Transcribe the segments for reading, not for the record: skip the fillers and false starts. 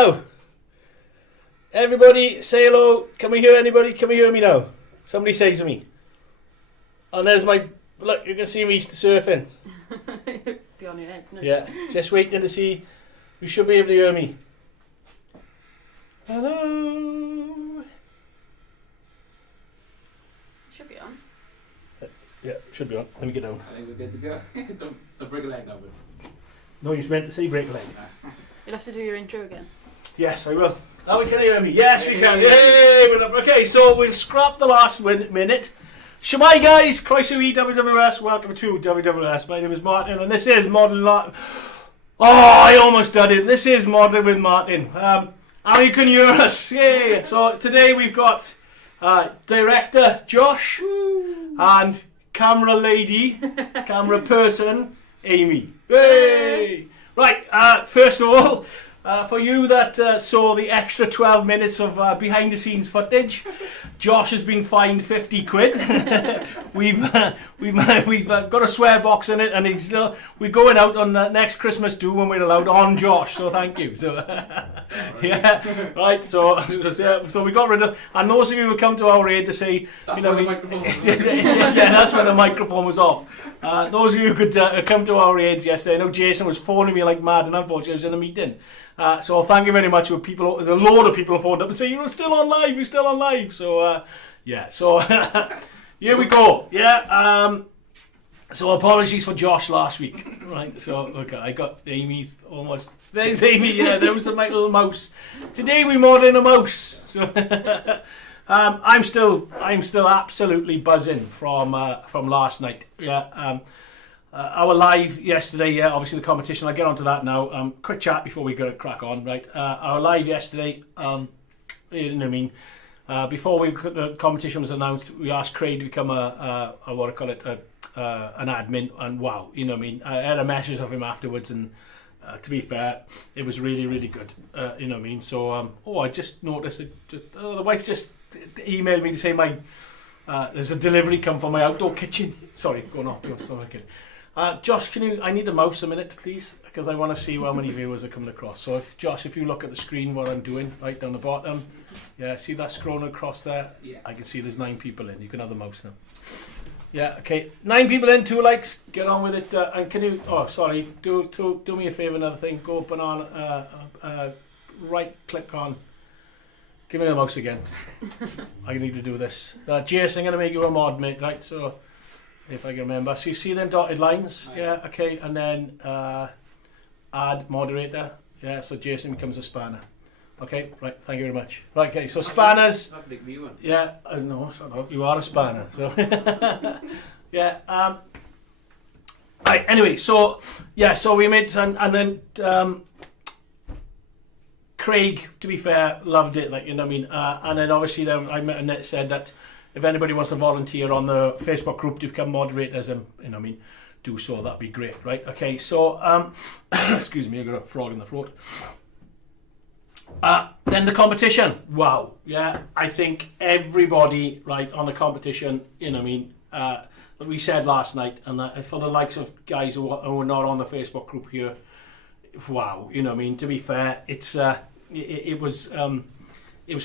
Hello. Everybody say hello. Can we hear anybody? Can we hear me now? Somebody say to me. And there's my... Look, you can see me surfing. Be on your head. No. Yeah, just waiting to see. You should be able to hear me. Hello. Should be on. Yeah, should be on. Let me get down. I think we're good to go. don't break a leg now, but... No, you meant to say break a leg. You'll have to do your intro again. Yes, I will. Now we can hear me. Yes, we can. Yay! Okay, so we'll scrap the last minute. Shemai guys, Croeso WWS, welcome to WWS. My name is Martyn and this is Modelling. Oh, I almost done it. This is Modelling with Martyn. And you can hear us. Yay! So today we've got director Josh and camera lady, camera person Amy. Yay! Right, first of all, for you that saw the extra 12 minutes of behind the scenes footage, Josh has been fined 50 quid. we've got a swear box in it, and we're going out on next Christmas do when we're allowed on Josh. So thank you. So yeah, right. So we got rid of, and those of you who come to our aid to say, that's the microphone was yeah, that's when the microphone was off. Those of you who could come to our aid yesterday, I know Jason was phoning me like mad, and unfortunately I was in a meeting. So thank you very much. There's a load of people who phoned up and say you're still on live. So yeah. So here we go. Yeah. So apologies for Josh last week. Right. So okay, I got Amy's almost. There's Amy. Yeah. There was the little mouse. Today we modelling a mouse. So I'm still absolutely buzzing from last night. Yeah. Our live yesterday, yeah, obviously the competition, I'll get onto that now. Quick chat before we go crack on, right? Our live yesterday, you know what I mean, before the competition was announced, we asked Craig to become an admin, and wow, you know what I mean, I had a message of him afterwards, and to be fair, it was really, really good, you know what I mean, so, I just noticed, the wife just emailed me to say there's a delivery come from my outdoor kitchen. Sorry, going off to a stomach. Josh, I need the mouse a minute, please, because I want to see how many viewers are coming across. So, if you look at the screen, what I'm doing, right down the bottom, yeah, see that scrolling across there? Yeah. I can see there's 9 people in. You can have the mouse now. Yeah, okay. 9 people in, 2 likes. Get on with it. And can you? Oh, sorry. Do me a favour. Another thing. Go open on. Right click on. Give me the mouse again. I need to do this. Jason, I'm going to make you a mod, mate. Right, so if I can remember. So you see them dotted lines? Yeah, okay. And then add moderator. Yeah, so Jason becomes a spanner. Okay, right. Thank you very much. Right, okay. So spanners. That's a big me one. Yeah, no, shut up. You are a spanner. So yeah. Right. Anyway, so yeah, so we made and then. Craig, to be fair, loved it, like, you know what I mean, and then obviously then I met and said that if anybody wants to volunteer on the Facebook group to become moderators, and you know what I mean, do so, that'd be great, right? Okay, so excuse me, I got a frog in the throat. Then the competition, wow, yeah, I think everybody, right, on the competition, you know what I mean, like we said last night, and for the likes of guys who are not on the Facebook group here, wow, you know what I mean, to be fair, it was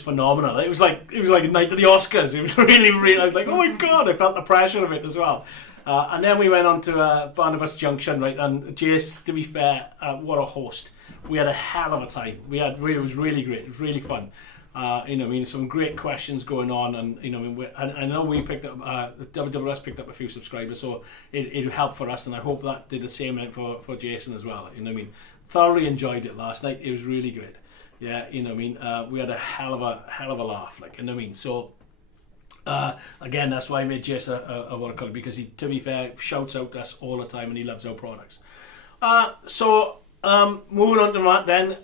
phenomenal. It was like a night of the Oscars. It was really, I was like, oh my god, I felt the pressure of it as well. And then we went on to Barnabas Junction, right, and Jace, to be fair, what a host. We had a hell of a time. It was really great. It was really fun. You know, I mean, some great questions going on, and you know, I know we picked up, WWS picked up a few subscribers, so it helped for us, and I hope that did the same for Jason as well. You know what I mean? Thoroughly enjoyed it last night. It was really great. Yeah, you know what I mean? We had a hell of a laugh, like, you know what I mean? So again, that's why I made Jason a what I call it, because he, to be fair, shouts out us all the time, and he loves our products. So moving on to that then,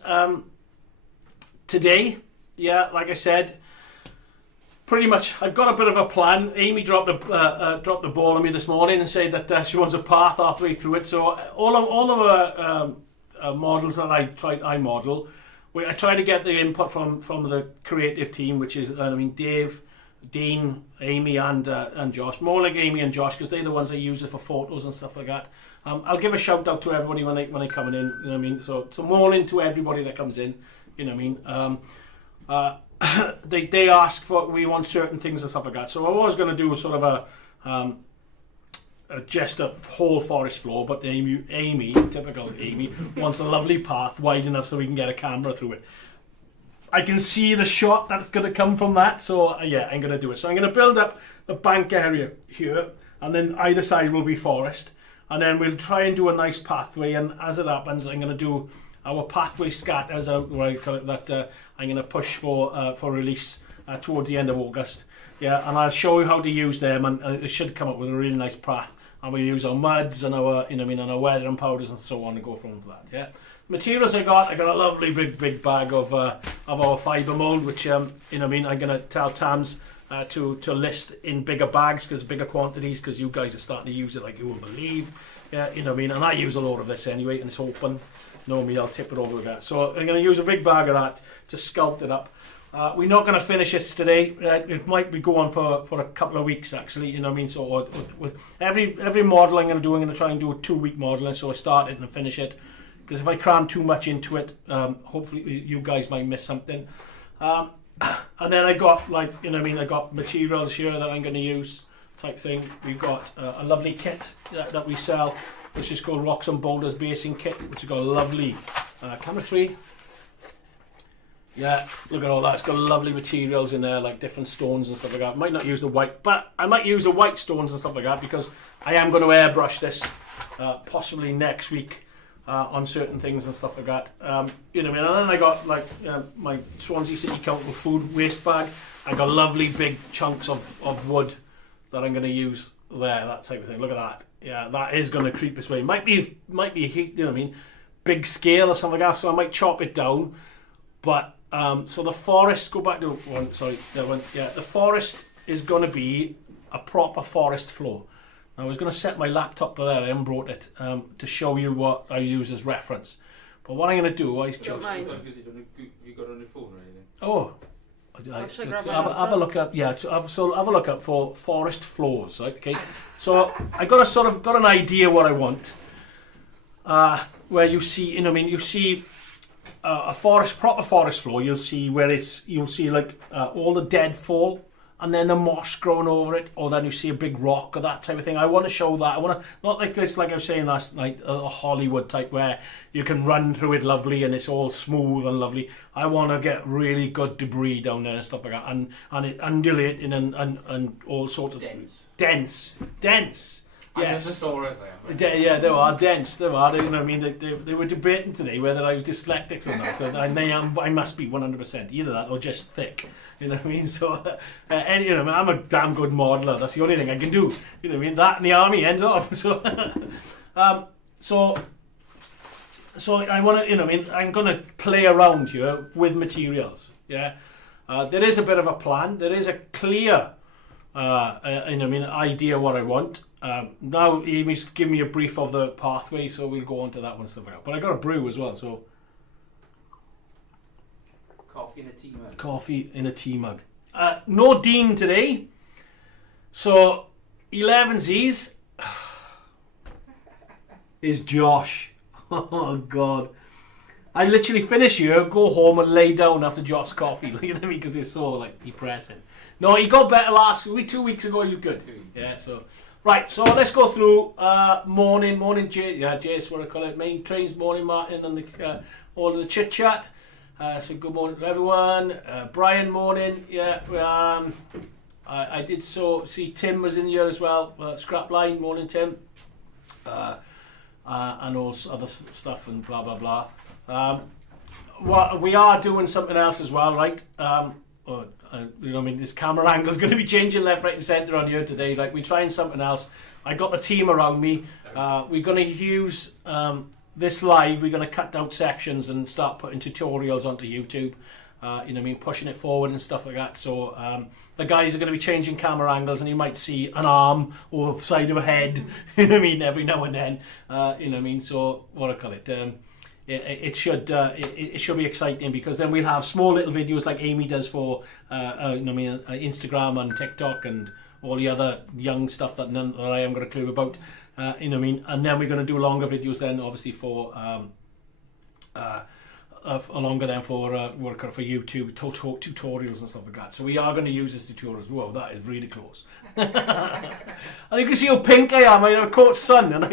today. Yeah, like I said, pretty much I've got a bit of a plan. Amy dropped the ball on me this morning and said that she wants a path halfway through it. So all of our models that I model, I try to get the input from the creative team, which is Dave, Dean, Amy, and Josh. More like Amy and Josh, because they're the ones that use it for photos and stuff like that. I'll give a shout out to everybody when they coming in. You know what I mean? So morning to everybody that comes in. You know what I mean? They ask for, we want certain things and stuff like that. So I was going to do a sort of just a whole forest floor, but Amy, typical Amy, wants a lovely path wide enough so we can get a camera through it. I can see the shot that's going to come from that, so yeah, I'm going to do it. So I'm going to build up the bank area here, and then either side will be forest, and then we'll try and do a nice pathway, and as it happens, I'm going to do our pathway scatters out, where I call it, that I'm going to push for release towards the end of August. Yeah, and I'll show you how to use them, and it should come up with a really nice path. And we use our muds and our, you know what I mean, and our weathering powders and so on to go from that. Yeah. Materials I got a lovely big bag of our fibre mould, which you know what I mean, I'm gonna tell Tams to list in bigger bags, because bigger quantities, because you guys are starting to use it like you won't believe. Yeah, you know what I mean, and I use a lot of this anyway, and it's open. Know me, I'll tip it over with that. So I'm gonna use a big bag of that to sculpt it up. We're not going to finish it today. It might be going for a couple of weeks, actually. You know what I mean? So with every model I'm going to try and do a 2-week modelling. So I start it and finish it. Because if I cram too much into it, hopefully you guys might miss something. And then I got, like, you know what I mean, I got materials here that I'm going to use, type thing. We've got a lovely kit that we sell, which is called Rocks and Boulders Basing Kit, which has got a lovely camera 3. Yeah, look at all that. It's got lovely materials in there, like different stones and stuff like that. I might not use the white, but I might use the white stones and stuff like that, because I am going to airbrush this possibly next week on certain things and stuff like that. You know what I mean? And then I got, like, my Swansea City Council food waste bag. I got lovely big chunks of wood that I'm going to use there, that type of thing. Look at that. Yeah, that is going to creep this way. Might be heat, you know what I mean? Big scale or something like that, so I might chop it down. But so the forest, go back to one, sorry, that one. Yeah, the forest is going to be a proper forest floor. I was going to set my laptop there, I haven't brought it, to show you what I use as reference. But what I'm going to do, I chose... I was going to say, you got it on your phone or anything? Oh, have a look up. Yeah, so have a look up for forest floors. Right? Okay, so I got an idea what I want. Where you see, you know, what I mean, you see a proper forest floor. You'll see like all the deadfall, and then the moss growing over it, or then you see a big rock or that type of thing. I want to show that. I want to, not like this, like I was saying last night, a Hollywood type where you can run through it lovely and it's all smooth and lovely. I want to get really good debris down there and stuff like that, and it undulating and all sorts of dense. Yes. Yeah, they are dense. They are. You know what I mean? They were debating today whether I was dyslexic or not. So I must be 100%. Either that or just thick. You know what I mean? So, and, you know, I'm a damn good modeler. That's the only thing I can do. You know what I mean? That and the army ends off. So, so I want to. You know what I mean? I'm going to play around here with materials. Yeah. There is a bit of a plan. There is a clear, you know what I mean, idea what I want. Now Amy's giving me a brief of the pathway, so we'll go on to that one and stuff like that. But I got a brew as well, so coffee in a tea mug. Coffee in a tea mug. No Dean today, so 11sies is Josh. Oh God, I literally finish here, go home and lay down after Josh's coffee. Look at me, because it's so like depressing. No, he got better last week. 2 weeks ago, he was good. Yeah, so. Right, so let's go through morning, Jace, what I call it, main trains, morning, Martin, and the all of the chit chat. So good morning to everyone. Brian, morning. Yeah, I did see Tim was in here as well. Scrapline, morning, Tim. And all other stuff and blah blah blah. Well, we are doing something else as well, right? You know, I mean, this camera angle is going to be changing left, right, and centre on here today. Like, we're trying something else. I got the team around me. We're going to use this live. We're going to cut out sections and start putting tutorials onto YouTube. You know what I mean, pushing it forward and stuff like that. So the guys are going to be changing camera angles, and you might see an arm or side of a head. You know what I mean, every now and then. You know what I mean. So what I call it. It should be exciting, because then we'll have small little videos like Amy does for you know what I mean, Instagram and TikTok and all the other young stuff that I haven't got a clue about. You know what I mean, and then we're going to do longer videos then, obviously, for longer than for working for YouTube tutorials and stuff like that. So we are going to use this tutorials. Whoa, that is really close. And you can see how pink I am. I'm caught sun, and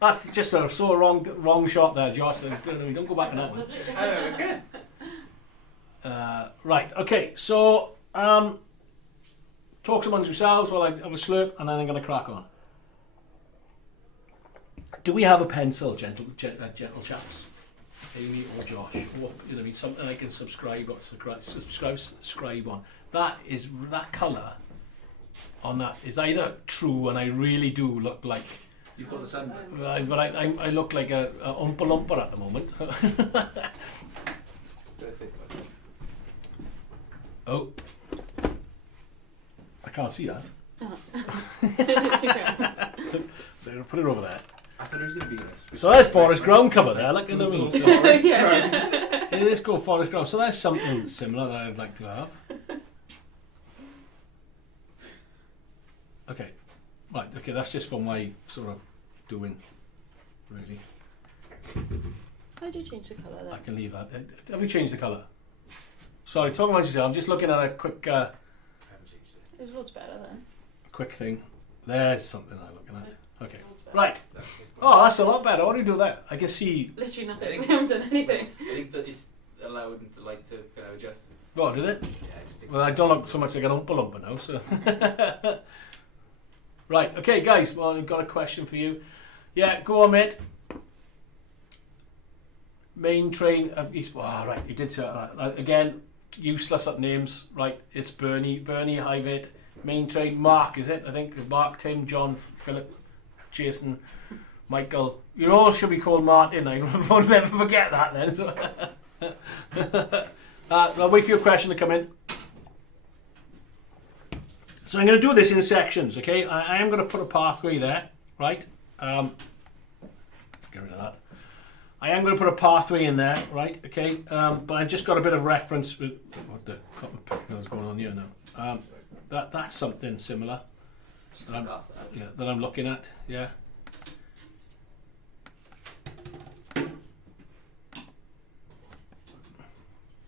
that's just a so wrong shot there, Josh. Don't go back on that one. Right. Okay. So talks amongst yourselves while I have a slurp, and then I'm going to crack on. Do we have a pencil, gentle chaps? Amy or Josh, or something I can subscribe on. That colour on that is either true, and I really do look like You've got the sun. but I look like a Oompa Loompa at the moment. Oh, I can't see that. So I'll put it over there. I thought it was going to be this. So there's forest ground cover there, look at me. Yeah. Let's go forest ground. So that's something similar that I'd like to have. Okay, right. Okay, that's just for my sort of doing, really. How do you change the colour then? I can leave that. Have we changed the colour? Sorry, talking about yourself. I'm just looking at a quick, I haven't changed it. It looks better then. quick thing. There's something I'm looking at. Okay, Looks better. right. Oh, that's a lot better. What do you do there? I can see. Literally I nothing. think- We haven't done anything. I think that it's allowed the light to adjust. Oh, did it? Yeah, it just takes Well, I don't look so much like an Oompa Loompa now, so. Right, okay, guys. Well, I've got a question for you. Yeah, go on, mate. Main train of East. Oh, right, you did say that. Again, useless at names. Right, it's Bernie, hi, mate. Main train, Mark, is it? I think Mark, Tim, John, Philip, Jason, Michael. You all should be called Martyn. I won't never forget that then. So. I'll wait for your question to come in. So I'm going to do this in sections, okay? I am going to put a pathway there, right? Get rid of that. I am going to put a pathway in there, right? Okay, but I just got a bit of reference with what the cotton picking is going on here now. That's something similar that I'm looking at. Yeah.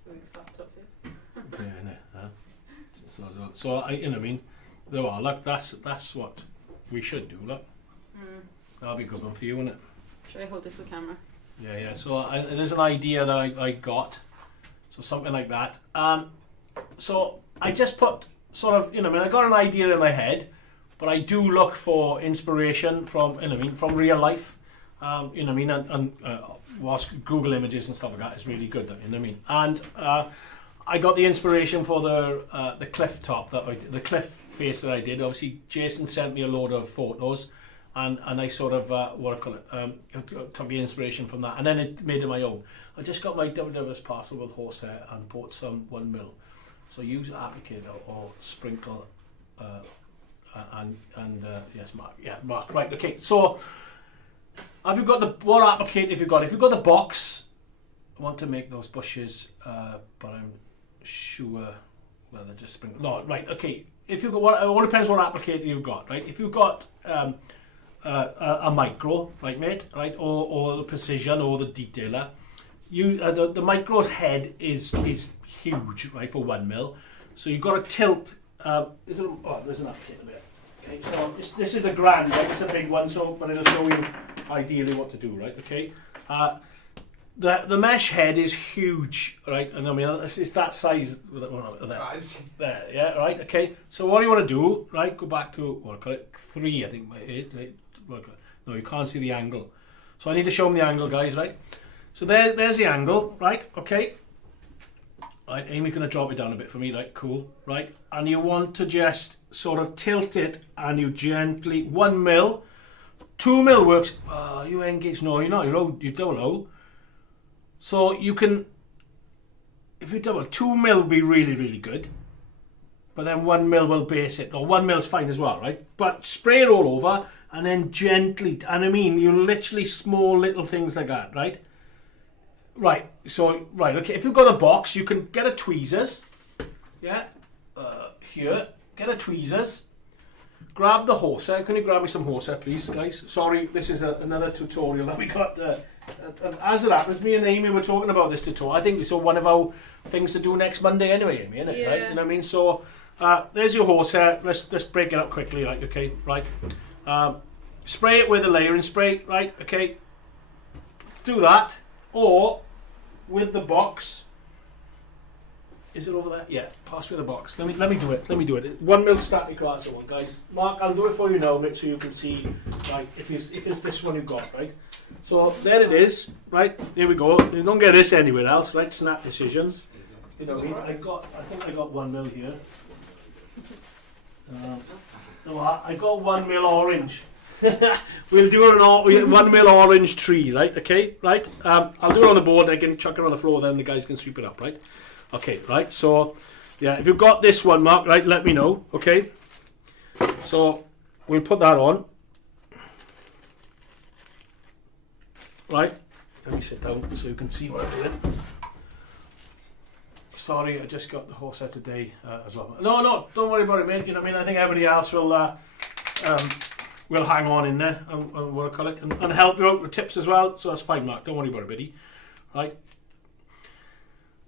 So it's laptop here. Yeah, so I, you know, what I mean, there are. Look, that's what we should do. Look, that'll be a good one for you, won't it? Should I hold this to the camera? Yeah. So there's an idea that I got, so something like that. So I just put sort of, you know, I mean, I got an idea in my head, but I do look for inspiration from, you know, I mean, from real life. You know, what I mean, and watch Google Images and stuff like that is really good. You know, what I mean, and I got the inspiration for the cliff top the cliff face that I did. Obviously, Jason sent me a load of photos. And I sort of, what I call it, took the inspiration from that, and then it made it my own. I just got my WWS parcel with horsehair and bought some 1 mil. So use applicator or sprinkle, yes, Mark. Yeah, Mark. Right. Okay. So, have you got what applicator? If you've got the box, I want to make those bushes, but I'm sure whether just sprinkle. No. Right. Okay. If you've got it all depends what applicator you've got. Right. If you've got a micro, right, mate, right, or the precision or the detailer. The micro's head is huge, right, for 1 mil. So you've got to tilt. There's an applicator there. Okay, so this is the grand, right? It's a big one, so but it'll show you ideally what to do, right? Okay. The mesh head is huge, right? And I mean it's that size there, yeah, right? Okay. So what do you want to do, right? Go back to what I call it 3, I think. 8. No, you can't see the angle. So I need to show them the angle, guys, right? So there's the angle, right? Okay. Right, Amy's going to drop it down a bit for me, right? Cool, right? And you want to just sort of tilt it, and you gently 1 mil, 2 mil works. Oh, you engage? No, you're not. You're double O. So you can, if you double 2 mil, will be really, really good. But then 1 mil will base it, or 1 mil's fine as well, right? But spray it all over, and then gently, and I mean, you literally small little things like that, right? Right, so, right, okay, if you've got a box, you can get a tweezers, yeah, here, get a tweezers, grab the horsehair. Can you grab me some horsehair, please, guys? Sorry, this is another tutorial that we got as it happens, me and Amy were talking about this tutorial. I think we saw one of our things to do next Monday anyway, Amy, isn't it? Yeah. Right? You know what I mean? So there's your horsehair. Let's break it up quickly, right? Okay, right. Spray it with a layering spray, right? Okay. Do that, or with the box. Is it over there? Yeah, pass with the box. Let me do it. Let me do it. 1 mil static lasso one, guys. Mark, I'll do it for you now, mate, so you can see, right? If it's this one you got, right? So there it is, right? There we go. You don't get this anywhere else, right? Snap decisions. You know, I think I got 1 mil here. No, I got 1 mil orange. We'll do it 1 mil orange tree, right? Okay, right? I'll do it on the board. I can chuck it on the floor, then the guys can sweep it up, right? Okay, right, so, yeah, if you've got this one, Mark, right, let me know, okay? So, we'll put that on. Right, let me sit down so you can see what I'm doing. Sorry, I just got the horse out today as well. No, don't worry about it, mate. You know what I mean? I think everybody else will hang on in there and what I call it, and help you out with tips as well, so that's fine, Mark. Don't worry about it, buddy. Right.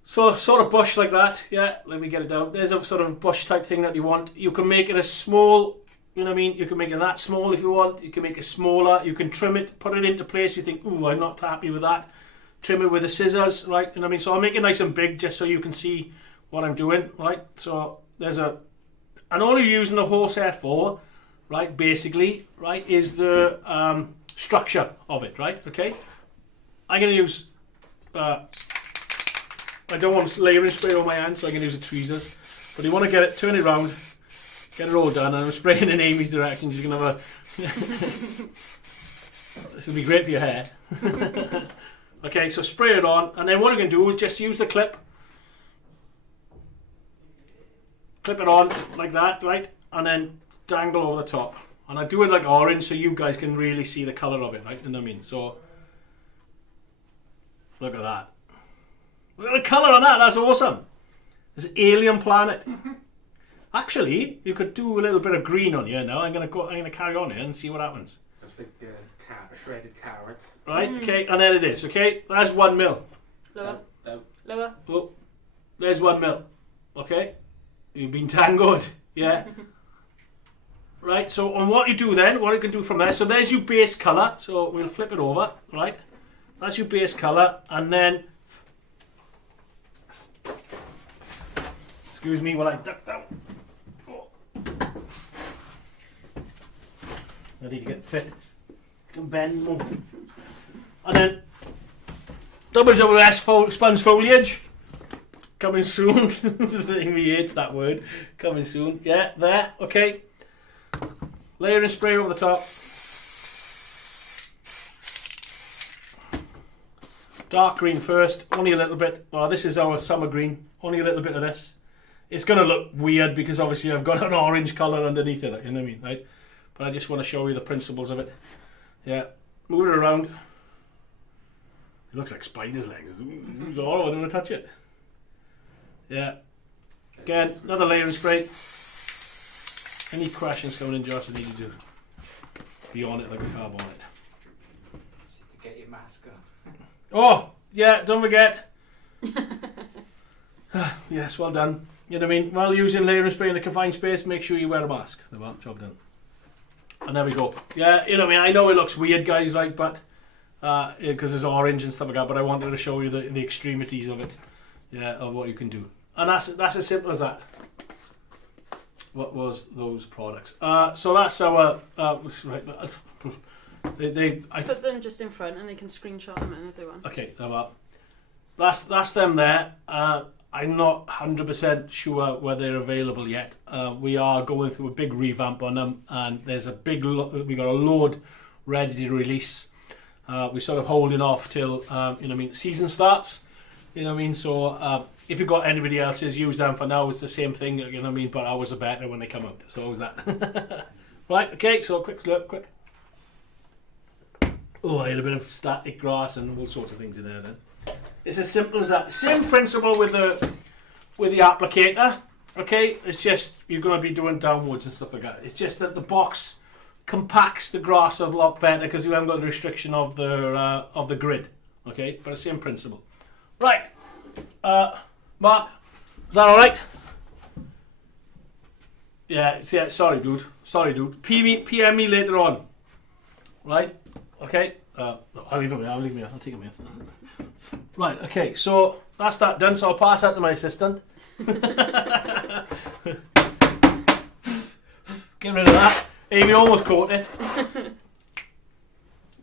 So sort of bush like that, yeah, let me get it down. There's a sort of bush type thing that you want. You can make it as small, you know what I mean? You can make it that small if you want. You can make it smaller. You can trim it, put it into place. You think, ooh, I'm not happy with that. Trim it with the scissors, right? You know what I mean? So I'll make it nice and big just so you can see what I'm doing, right? So there's and all you're using the horsehair for, right, basically, right, is the structure of it, right? Okay? I'm going to use... I don't want layering spray on my hand, so I can use the tweezers. But you want to get it, turn it around, get it all done, and I'm spraying in Amy's direction. She's going to have a... This will be great for your hair. Okay, so spray it on, and then what you can do is just use the clip. Clip it on like that, right? And then dangle over the top. And I do it like orange so you guys can really see the colour of it, right? You know what I mean? So, look at that. Look at the colour on that, that's awesome. It's an alien planet. Actually, you could do a little bit of green on here now. I'm gonna carry on here and see what happens. It's like shredded carrots. Right, okay, and there it is, okay? That's 1 mil. Lower. Out. Lower. Oh, there's 1 mil. Okay? You've been tangoed. Yeah. Right, so on what you do then, what you can do from there, so there's your base colour. So we'll flip it over, right? That's your base colour, and then excuse me while I duck down. Oh. I need to get fit. Can bend more. And then WWS sponge foliage coming soon. He hates that word. Coming soon. Yeah, there. Okay. Layering spray over the top. Dark green first. Only a little bit. Well, this is our summer green. Only a little bit of this. It's going to look weird because obviously I've got an orange colour underneath it, you know what I mean, right? But I just want to show you the principles of it. Yeah, move it around. It looks like spider's legs. It's horrible, I don't want to touch it. Yeah. Again, another layering spray. Any questions coming in, Josh, I need you to be on it like a car bonnet. To get your mask on. Oh, yeah, don't forget. Yes, well done. You know what I mean? While using layering spray in a confined space, make sure you wear a mask. Well, job done. And there we go. Yeah, you know what I mean? I know it looks weird, guys, right? But because it's orange and stuff like that. But I wanted to show you the extremities of it. Yeah, of what you can do. And that's as simple as that. What was those products? So that's our right. I put them just in front, and they can screenshot them in if they want. Okay, well, that's them there. I'm not 100% sure whether they're available yet. We are going through a big revamp on them, and there's a big we got a load ready to release. We're sort of holding off till you know what I mean, season starts. You know what I mean? So if you've got anybody else's, use them for now. It's the same thing, you know what I mean? But ours are better when they come out. So is that. Right, okay, so quick slurp, quick. Oh, I had a bit of static grass and all sorts of things in there then. It's as simple as that. Same principle with the applicator. Okay, it's just you're going to be doing downwards and stuff like that. It's just that the box compacts the grass a lot better because you haven't got the restriction of the grid. Okay, but the same principle. Right, Mark, is that all right? Yeah, sorry, dude. PM me later on. Right? Okay. No, I'll leave it. I'll take it with. Right. Okay. So that's that done. So I'll pass that to my assistant. Get rid of that. Amy almost caught it.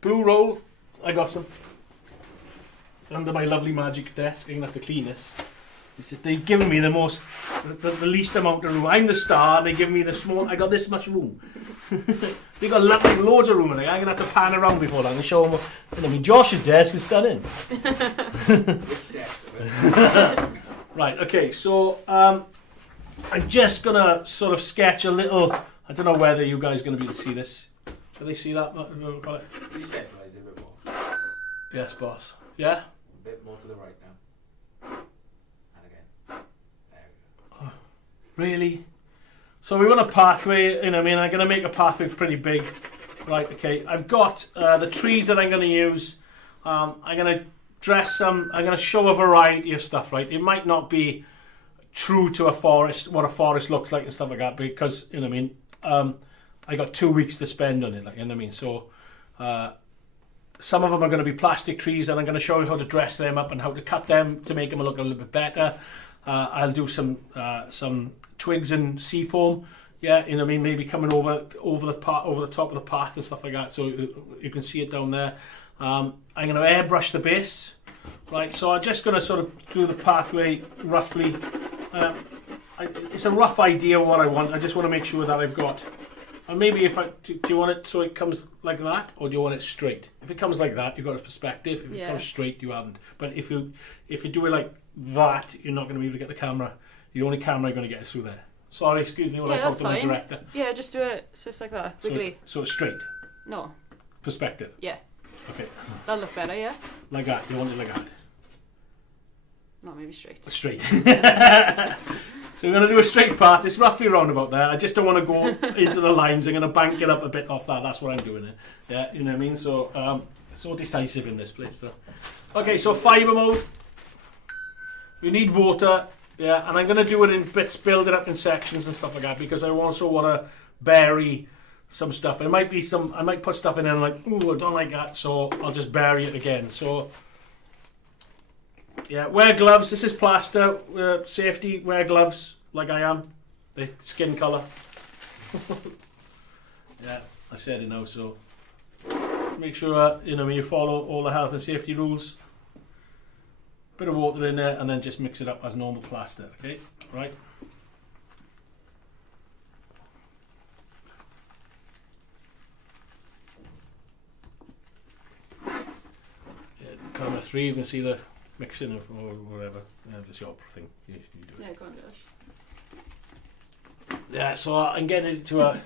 Blue roll. I got some under my lovely magic desk. I'm gonna have to clean this. It's just, they've given me the least amount of room. I'm the star, and they give me the small. I got this much room. They got like loads of room, and I'm gonna have to pan around before that and show them. I mean, Josh's desk is stunning. Right. Okay. So I'm just gonna sort of sketch a little. I don't know whether you guys are gonna be able to see this. Do they see that? Yes, boss. Yeah. A bit more to the right now. And again. There we go. Really? So we want a pathway, I'm going to make a pathway pretty big. Right, okay. I've got the trees that I'm going to use. I'm going to I'm going to show a variety of stuff, right? It might not be true to a forest, what a forest looks like and stuff like that, because, I got 2 weeks to spend on it, So, some of them are going to be plastic trees, and I'm going to show you how to dress them up and how to cut them to make them look a little bit better. I'll do some twigs and sea foam, maybe coming over the top of the path and stuff like that, so you can see it down there. I'm going to airbrush the base, right? So I'm just going to sort of do the pathway roughly. It's a rough idea of what I want. I just want to make sure that I've got. And maybe do you want it so it comes like that, or do you want it straight? If it comes like that, you've got a perspective. If it comes straight, you haven't. But if you do it like that, you're not going to be able to get the camera. The only camera you're going to get is through there. Sorry, excuse me when I talk to the director. Yeah, just do it just like that. Wiggly. So it's straight. No. Perspective. Yeah. Okay. That'll look better, yeah? Like that. You want it like that. Not maybe straight. Straight. So we're going to do a straight path. It's roughly around about there. I just don't want to go into the lines. I'm going to bank it up a bit off that. That's what I'm doing. Yeah, you know what I mean? So, so decisive in this place. So. Okay, so fibre mode. We need water. Yeah, and I'm going to do it in bits, build it up in sections and stuff like that, because I also want to bury some stuff. I might put stuff in there and like, ooh, I don't like that, so I'll just bury it again. So, yeah, wear gloves. This is plaster. Safety, wear gloves like I am. The skin colour. Yeah, I said it now, so make sure, you follow all the health and safety rules. Bit of water in there, and then just mix it up as normal plaster. Okay, right. Yeah, camera 3, you can see the mixing of or whatever. Yeah, it's your thing. You do it. Yeah, go on, Josh. Yeah, so I'm getting it to a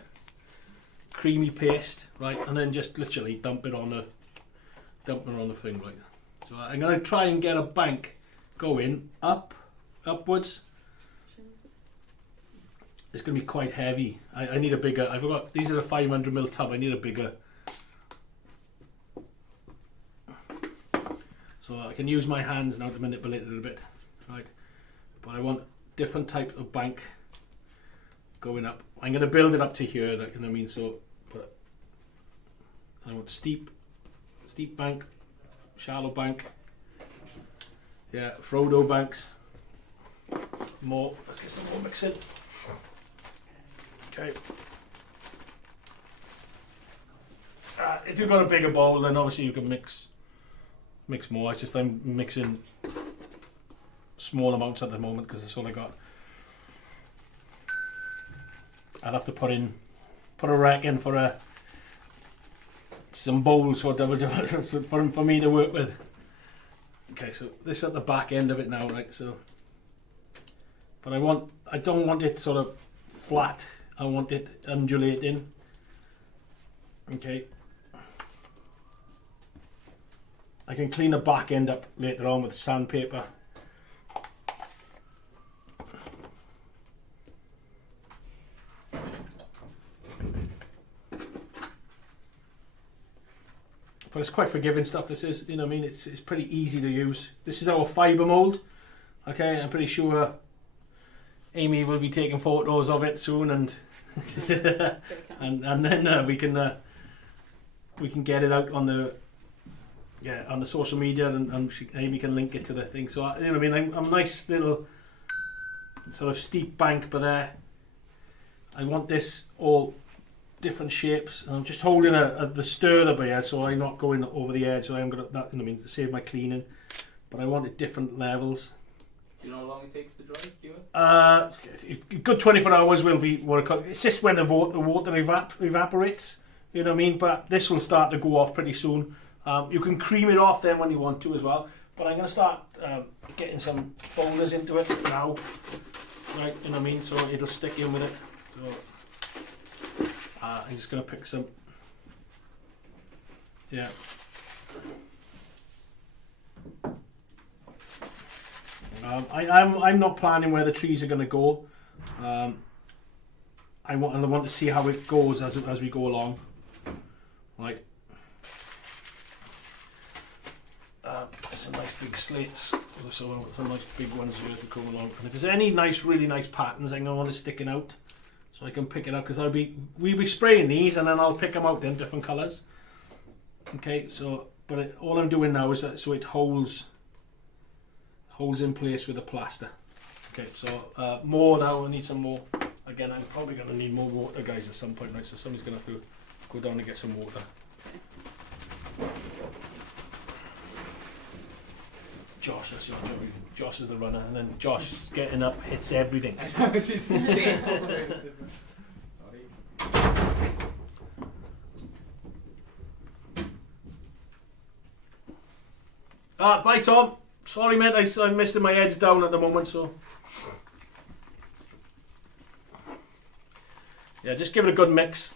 creamy paste, right, and then just literally dump it on the thing, right. So I'm going to try and get a bank going upwards. It's going to be quite heavy. I need a bigger. I forgot. These are the 500ml tub. I need a bigger. So I can use my hands now to manipulate it a little bit, right? But I want different type of bank going up. I'm going to build it up to here. Like, so, but I want steep bank, shallow bank. Yeah, Frodo banks. More. Let's get some more mix in. Okay. If you've got a bigger bowl, then obviously you can mix more. It's just I'm mixing small amounts at the moment because that's all I got. I'll have to put a rack in for some bowls for me to work with. Okay, so this is at the back end of it now, right? So, but I don't want it sort of flat. I want it undulating. Okay. I can clean the back end up later on with sandpaper. but it's quite forgiving stuff. This is, you know what I mean. It's pretty easy to use. This is our fibre mould. Okay, I'm pretty sure Amy will be taking photos of it soon, and and then we can get it out on the social media, and Amy can link it to the thing. So you know what I mean. I'm a nice little sort of steep bank, but there. I want this all different shapes, and I'm just holding the stirrup here, so I'm not going over the edge. So I'm gonna that, you know, means to save my cleaning, but I want it different levels. Do you know how long it takes to dry, Kieran? A good 24 hours will be what it costs. It's just when the water evaporates, you know what I mean. But this will start to go off pretty soon. You can cream it off then when you want to as well. But I'm going to start getting some folders into it now, right? You know what I mean. So it'll stick in with it. So I'm just going to pick some. Yeah. I'm not planning where the trees are going to go. I want to see how it goes as we go along. Right. Some nice big slates. So some nice big ones here to come along. And if there's any really nice patterns, I'm going to want it sticking out, so I can pick it up, because we'll be spraying these, and then I'll pick them out in different colours. Okay. So, but all I'm doing now is that so it holds in place with the plaster. Okay, so more now. I need some more. Again, I'm probably going to need more water, guys, at some point, right? So somebody's going to have to go down and get some water. Josh, that's your job. Josh is the runner, and then Josh getting up hits everything. Bye, Tom. Sorry, mate, I'm missing my heads down at the moment, so. Yeah, just give it a good mix.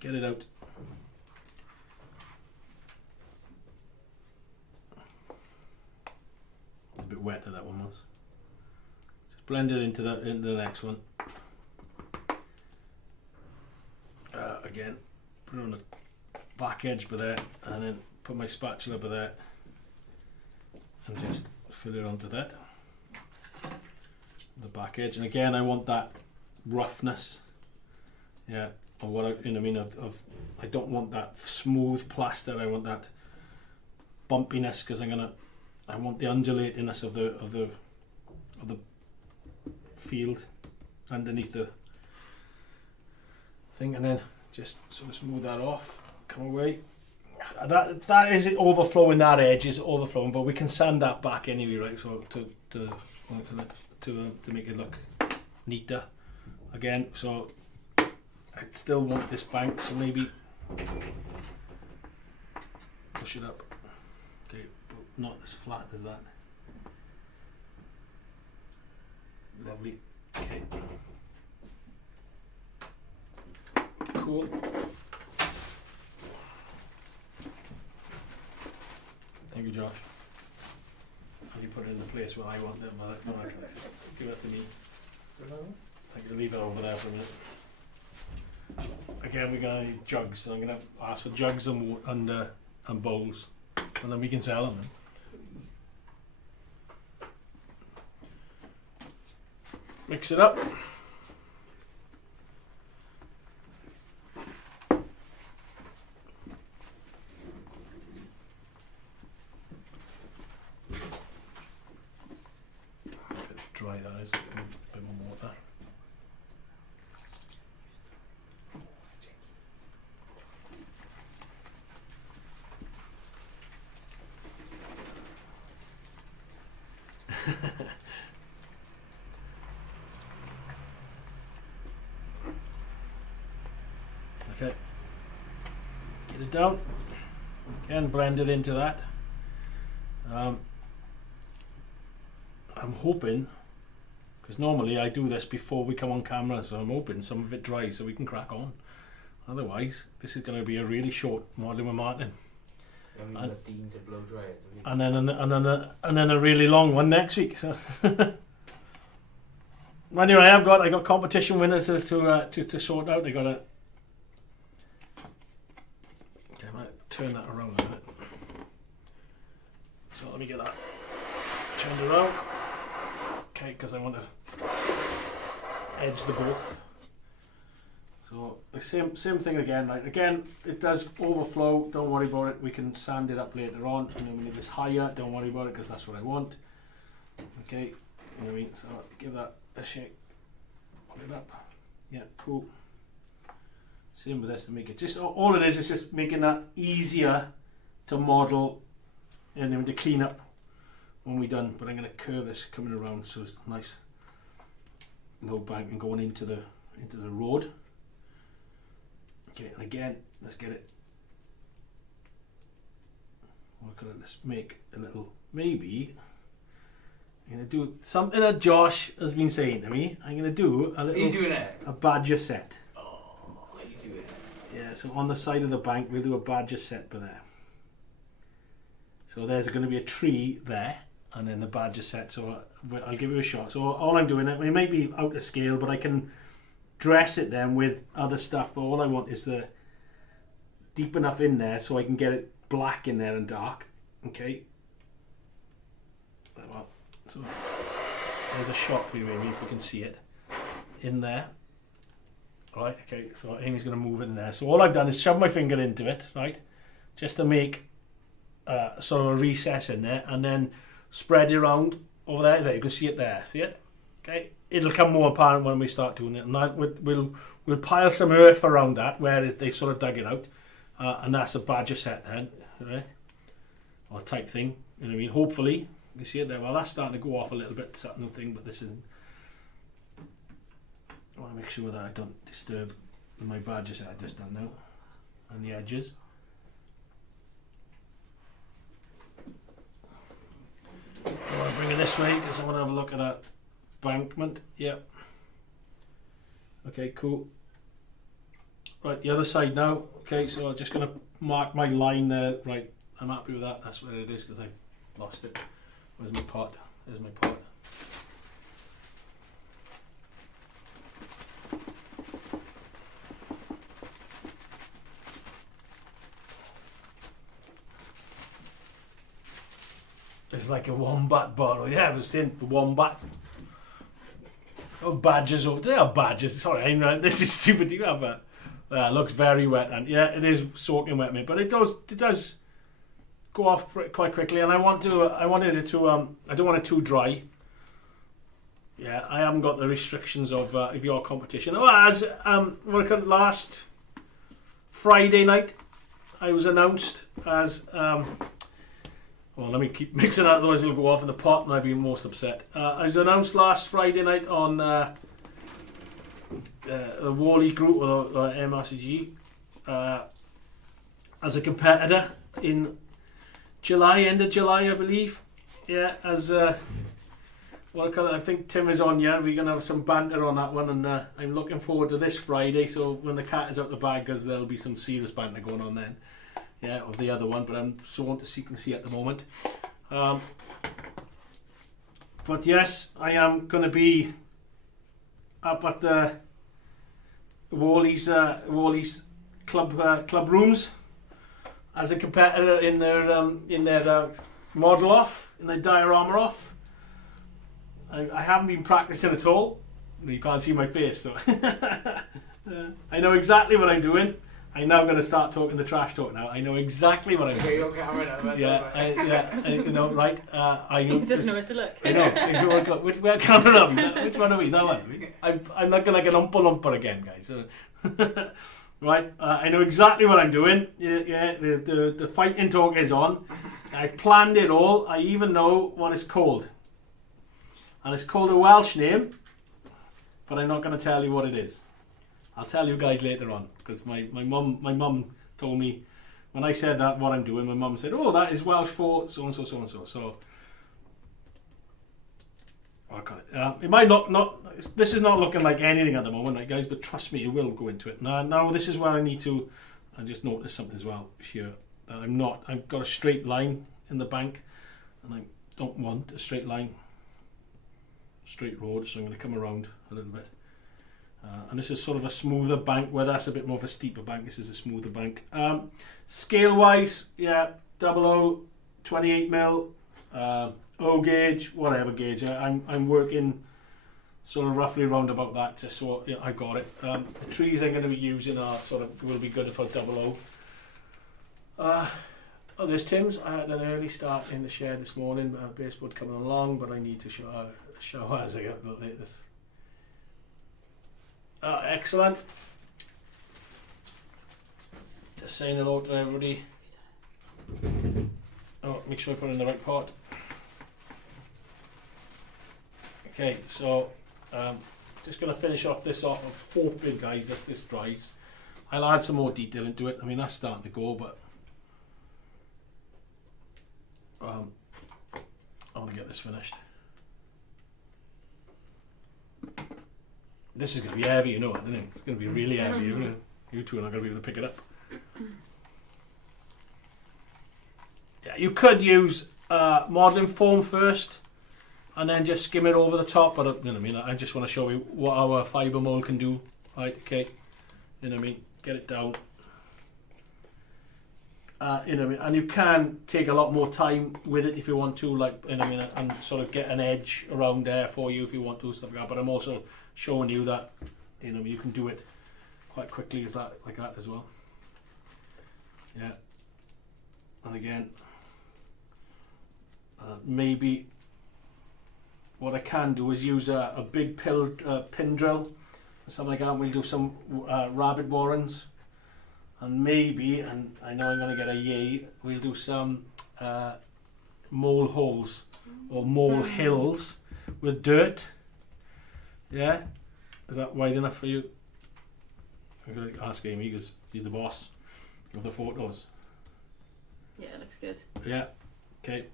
Get it out. It's a bit wetter, that one was. Just blend it into the next one. Again, put it on the back edge by there, and then put my spatula by there, and just fill it onto that, the back edge. And again, I want that roughness, yeah, of what I mean. I don't want that smooth plaster. I want that bumpiness, because I want the undulatiness of the field underneath the thing, and then just sort of smooth that off. Come away. That is it overflowing. That edge is overflowing, but we can sand that back anyway, right? So to make it look neater again. So I still want this bank, so maybe push it up. Okay, but not as flat as that. Lovely. Okay. Cool. Thank you, Josh. How do you put it in the place where I want it? Give it to me. I can leave it over there for a minute. Again, we're going to need jugs, so I'm going to ask for jugs and bowls, and then we can sell them. Mix it up. Dry that is, a bit more water. Okay, get it down, again blend it into that. I'm hoping, because normally I do this before we come on camera, so I'm hoping some of it dries so we can crack on. Otherwise, this is going to be a really short modelling with Martyn. And Dean to blow dry it. And then a really long one next week. So Anyway, I got competition winners to sort out. I got to turn that around a minute. So let me get that turned around. Okay, because I want to edge the both. So the same thing again, right? Again, it does overflow. Don't worry about it. We can sand it up later on. And then when it is higher, don't worry about it because that's what I want. Okay, you know what I mean? So give that a shake. Pull it up. Yeah, cool. Same with this to make it just all it is just making that easier to model and then to clean up when we're done. But I'm going to curve this coming around so it's nice low bank and going into the road. Okay, and again, let's get it. Let's make a little, maybe, I'm going to do something that Josh has been saying to me. I'm going to do a little, Are you doing it? A badger set. Oh, are you doing it? Yeah, so on the side of the bank, we'll do a badger set by there. So there's going to be a tree there, and then the badger set, so I'll give you a shot. So all I'm doing, it may be out of scale, but I can dress it then with other stuff, but all I want is the deep enough in there so I can get it black in there and dark. Okay, well, so there's a shot for you, Amy, if you can see it in there. Right, okay, so Amy's going to move it in there. So all I've done is shove my finger into it, right, just to make sort of a recess in there, and then spread it around over there. There, you can see it there, see it? Okay, it'll come more apparent when we start doing it, and that we'll pile some earth around that where they sort of dug it out, and that's a badger set then, right? Or type thing, you know what I mean? Hopefully, you see it there. Well, that's starting to go off a little bit, certain thing, but this isn't. I want to make sure that I don't disturb my badger set I just done now, and the edges. I want to bring it this way because I want to have a look at that bankment. Yep. Okay, cool. Right, the other side now. Okay, so I'm just going to mark my line there. Right, I'm happy with that. That's where it is because I lost it. Where's my pot? There's my pot. It's like a wombat bottle. Yeah, I was saying the wombat. Oh, badgers over there. Badgers. Sorry, this is stupid. Do you have that? It looks very wet, and yeah, it is soaking wet, mate. But it does go off quite quickly, and I wanted it to. I don't want it too dry. Yeah, I haven't got the restrictions of your competition. Oh, as last Friday night, I was announced as. Well, let me keep mixing that, otherwise it'll go off in the pot and I'll be most upset. I was announced last Friday night on the Wally group, or MRCG, as a competitor in July, end of July, I believe. Yeah, as I think Tim is on, yeah, we're going to have some banter on that one, and I'm looking forward to this Friday, so when the cat is out the bag, because there'll be some serious banter going on then. Yeah, of the other one, but I'm sworn to secrecy at the moment. But yes, I am going to be up at the Wally's club rooms as a competitor in their model off, in their diorama off. I haven't been practicing at all. You can't see my face, so I know exactly what I'm doing. I'm now going to start talking the trash talk now. I know exactly what I'm doing. You know, right? He doesn't know where to look. I know. Which camera are we? Which one are we? That one. I'm looking like an umpa again, guys. Right? I know exactly what I'm doing. Yeah. The fighting talk is on. I've planned it all. I even know what it's called, and it's called a Welsh name, but I'm not going to tell you what it is. I'll tell you guys later on, because my mum told me when I said that what I'm doing. My mum said, "Oh, that is Welsh for so and so, so and so." So I got it. It might not. This is not looking like anything at the moment, right, guys? But trust me, it will go into it. Now this is where I need to. I just noticed something as well here that I'm not. I've got a straight line in the bank, and I don't want a straight line straight road, so I'm going to come around a little bit. And this is sort of a smoother bank, where that's a bit more of a steeper bank. This is a smoother bank. Scale wise, yeah, 00, 28mm, O gauge, whatever gauge. I'm working sort of roughly around about that, just so yeah, I got it. The trees I'm going to be using are sort of will be good for 00. Oh, there's Tim's. I had an early start in the shed this morning. Baseboard coming along, but I need to shower as I get the latest. Excellent. Just saying hello to everybody. Oh, make sure I put it in the right pot. Okay, so just going to finish off this off. I'm hoping, guys, this dries. I'll add some more detail into it. I mean, that's starting to go, but I want to get this finished. This is going to be heavy, you know, isn't it? It's going to be really heavy. You two are not going to be able to pick it up. Yeah, you could use modelling foam first and then just skim it over the top, but you know what I mean, I just want to show you what our fibre mould can do. Right, okay, you know what I mean, get it down. You know what I mean, and you can take a lot more time with it if you want to, like, you know what I mean, and sort of get an edge around there for you if you want to, stuff like that. But I'm also showing you that, you know, you can do it quite quickly as that, like that as well. Yeah, and again, maybe what I can do is use a big pin drill or something like that. We'll do some rabbit warrens, and maybe, and I know I'm going to get a yay, we'll do some mole holes or mole hills with dirt. Yeah, is that wide enough for you? I'm going to ask Amy because she's the boss of the photos. Yeah, it looks good. Yeah, okay.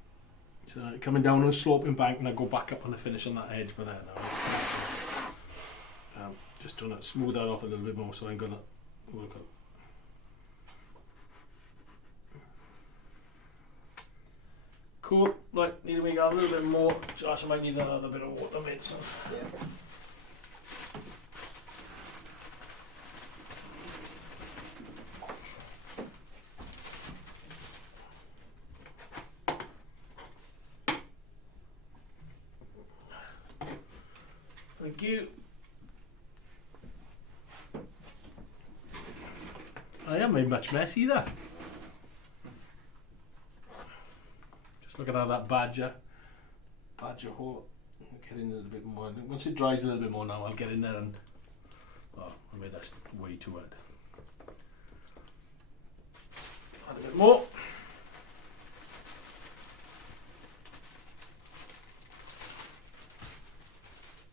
So coming down on a sloping bank, and I go back up and I finish on that edge by there now. Just trying to smooth that off a little bit more, so I'm going to work out. Cool, right, need to make a little bit more. Josh, I might need another bit of water, mate. So. Yeah. Thank you. I haven't made much mess either. Just looking at that badger hole. Get in a little bit more. Once it dries a little bit more now, I'll get in there and. Oh, I made that way too wet. Add a bit more.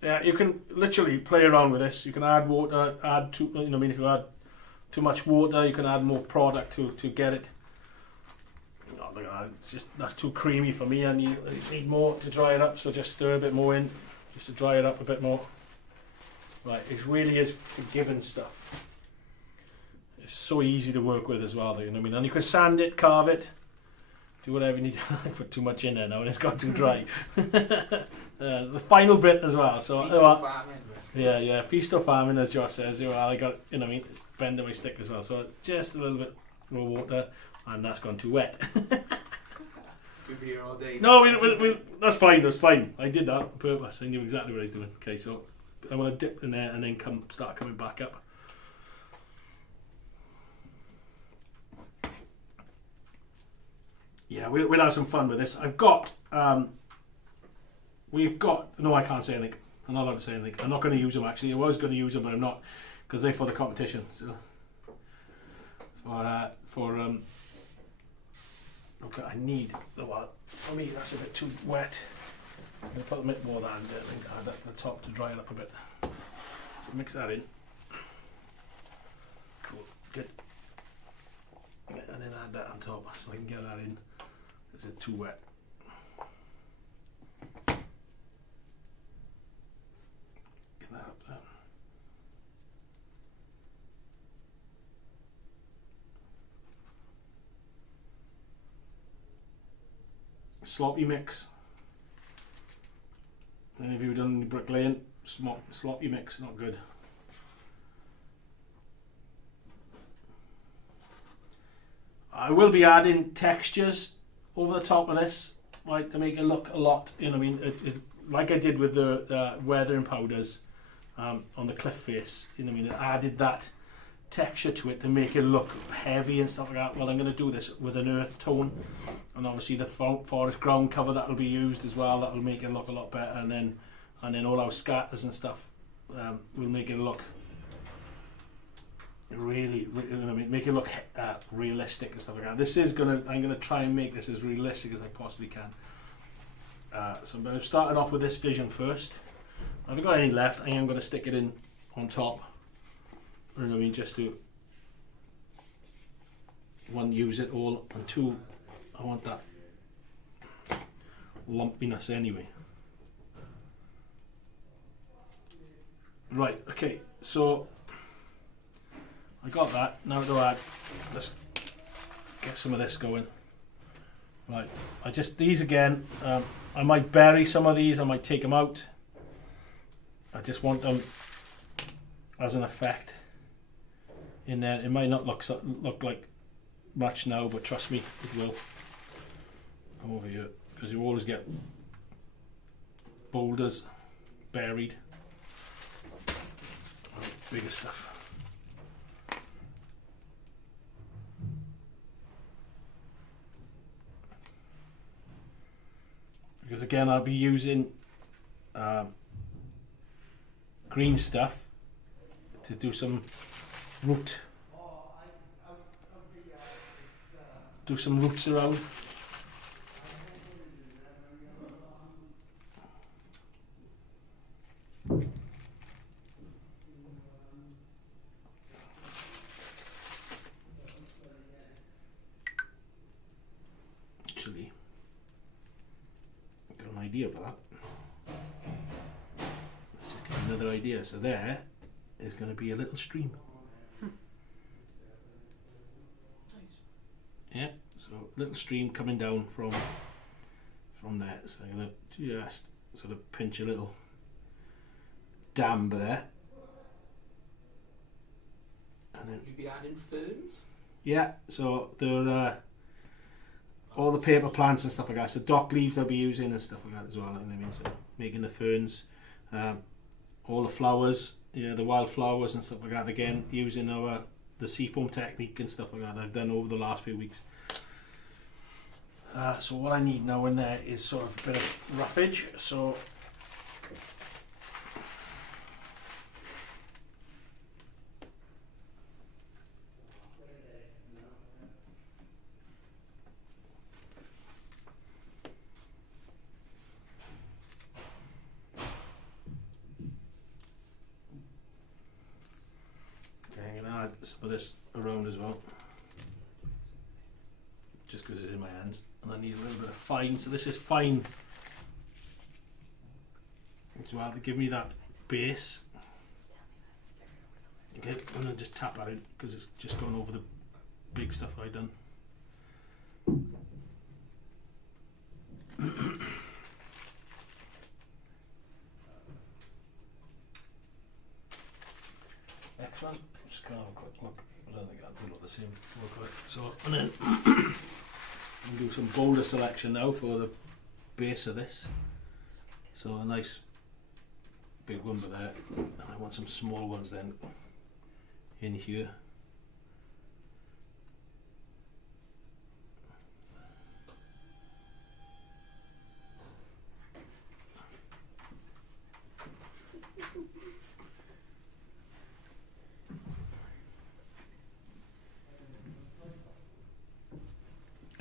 Yeah, you can literally play around with this. You can add water, add too, you know, I mean, if you add too much water, you can add more product to get it. Oh, look at that. It's just, that's too creamy for me. I need more to dry it up, so just stir a bit more in, just to dry it up a bit more. Right, it really is forgiving stuff. It's so easy to work with as well, you know what I mean? And you can sand it, carve it, do whatever you need to. I put too much in there now and it's got too dry. The final bit as well. So yeah, feast or famine, as Josh says. I got, you know, I mean, it's bending my stick as well. So just a little bit more water, and that's gone too wet. We'll be here all day. No, that's fine. That's fine. I did that on purpose. I knew exactly what I was doing. Okay, so I want to dip in there and then start coming back up. Yeah, we'll have some fun with this. No, I can't say anything. I'm not allowed to say anything. I'm not going to use them, actually. I was going to use them, but I'm not, because they're for the competition. So okay, I need, well, for me that's a bit too wet. I'm going to put a bit more of that in there and add that at the top to dry it up a bit. So mix that in. Cool, good. And then add that on top so I can get that in. This is too wet. Get that up there. Sloppy mix. Any of you done any bricklaying? Sloppy mix, not good. I will be adding textures over the top of this, right, to make it look a lot, you know what I mean, like I did with the weathering powders on the cliff face, you know what I mean, it added that texture to it to make it look heavy and stuff like that. Well, I'm going to do this with an earth tone, and obviously the forest ground cover that will be used as well, that will make it look a lot better, and then all our scatters and stuff will make it look really, you know what I mean, make it look realistic and stuff like that. This is I'm gonna try and make this as realistic as I possibly can. So I'm starting off with this vision first. I haven't got any left. I am going to stick it in on top. You know what I mean, just to one, use it all, and two, I want that lumpiness anyway. Right, okay, so I got that. Now to add, let's get some of this going. Right, these again, I might bury some of these, I might take them out. I just want them as an effect in there. It might not look like much now, but trust me, it will. Come over here, because you always get boulders buried. Right, bigger stuff. Because again, I'll be using green stuff to do some roots around. Actually, got an idea for that. Let's just get another idea. So there is going to be a little stream. Nice. Yeah, so little stream coming down from there. So I'm going to just sort of pinch a little dam there. And then You'd be adding ferns? yeah, so there all the paper plants and stuff like that. So dock leaves I'll be using and stuff like that as well. You know what I mean? So making the ferns, all the flowers, yeah, the wildflowers and stuff like that. Again, using the seafoam technique and stuff like that I've done over the last few weeks. So what I need now in there is sort of a bit of roughage. So I'm going to add some of this around as well, just because it's in my hands, and I need a little bit of fine. So this is fine as well to give me that base. Okay, I'm going to just tap that in because it's just gone over the big stuff I've done. Excellent. Just gonna have a quick look. I don't think that'll look the same real quick. So, and then I'll do some boulder selection now for the base of this. So a nice big one there, and I want some small ones then in here.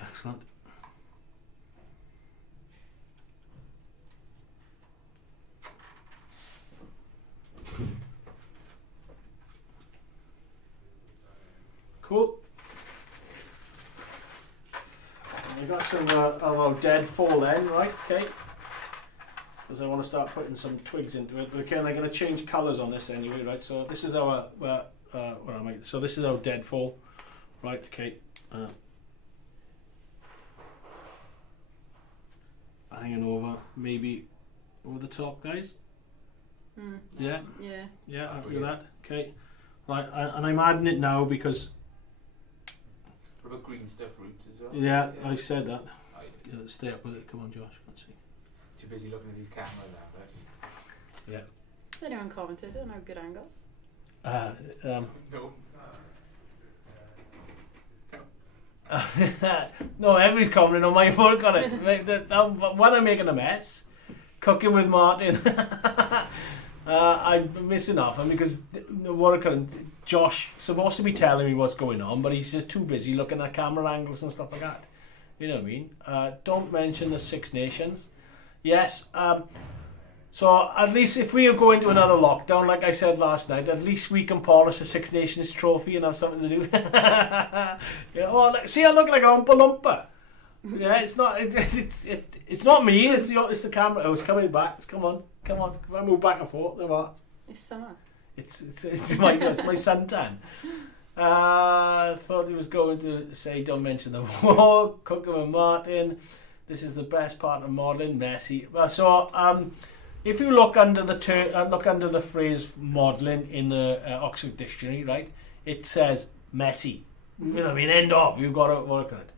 Excellent. Cool. We got some of our dead fall then, right? Okay. Because I want to start putting some twigs into it. But again, I'm going to change colours on this anyway, right? So this is our where am I? So this is our dead fall, right? Okay. Hanging over, maybe over the top, guys. Mm. Yeah, Yeah. yeah, I'll do that. Okay, right, and I'm adding it now because What about green stuff roots as well? yeah, I said that. Oh, you did. Stay up with it. Come on, Josh. Let's see. Too busy looking at these cameras now, but Yeah. Has anyone commented on our good angles? no. No, everybody's commenting on my work on it. When I'm making a mess, cooking with Martyn, I'm missing off. And because Josh supposed to be telling me what's going on, but he's just too busy looking at camera angles and stuff like that. You know what I mean? Don't mention the Six Nations. Yes. So at least if we go into another lockdown, like I said last night, at least we can polish the Six Nations trophy and have something to do. Yeah, oh, see, I look like an Oompa Loompa. Yeah, it's not. It's not me. It's the camera. Oh, it's coming back. Come on. If I move back and forth, there what? It's summer. It's my suntan. Thought he was going to say, don't mention the war. Cooking with Martyn. This is the best part of modelling. Messy. So if you look under the phrase modelling in the Oxford Dictionary, right, it says messy. You know what I mean? End of. You've got to work on it.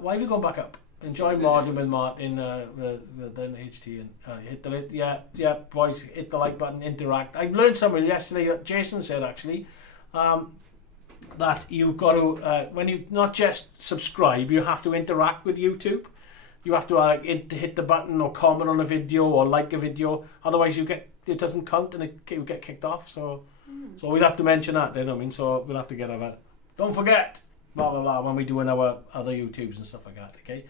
Why have you gone back up? Enjoy modelling with Martyn, then HT and hit the yeah, boys, hit the like button, interact. I learned something yesterday. Jason said actually that you've got to when you not just subscribe, you have to interact with YouTube. You have to hit the button or comment on a video or like a video. Otherwise, it doesn't count and you get kicked off. So we'll have to mention that. You know what I mean? So we'll have to get that. Don't forget, blah blah blah, when we do in our other YouTubes and stuff like that. Okay,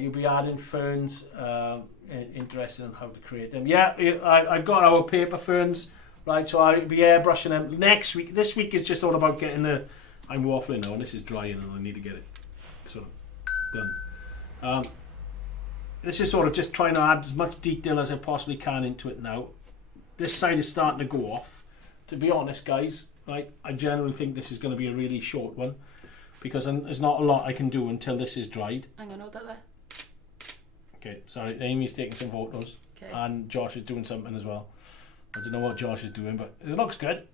you'll be adding ferns. Interested in how to create them. Yeah, I've got our paper ferns. Right, so I'll be airbrushing them next week. This week is just all about getting I'm waffling now, and this is drying, and I need to get it sort of done. This is sort of just trying to add as much detail as I possibly can into it now. This side is starting to go off. To be honest, guys, right, I generally think this is going to be a really short one because there's not a lot I can do until this is dried. I'm going to hold that there. Okay, sorry, Amy's taking some photos, and Josh is doing something as well. I don't know what Josh is doing, but it looks good.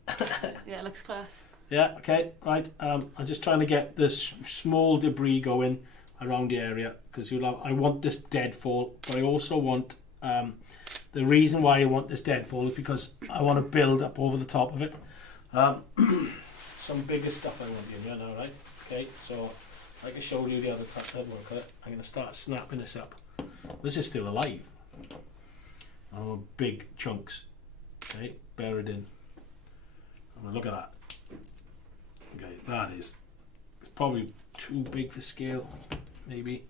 Yeah, it looks class. Yeah, okay, right. I'm just trying to get this small debris going around the area because I want this deadfall, but I also want the reason why I want this deadfall is because I want to build up over the top of it. Some bigger stuff I want in here now, right? Okay, so like I showed you the other work on it, I'm going to start snapping this up. This is still alive. Oh, big chunks. Okay, buried in. Look at that. Okay, that is probably too big for scale. Maybe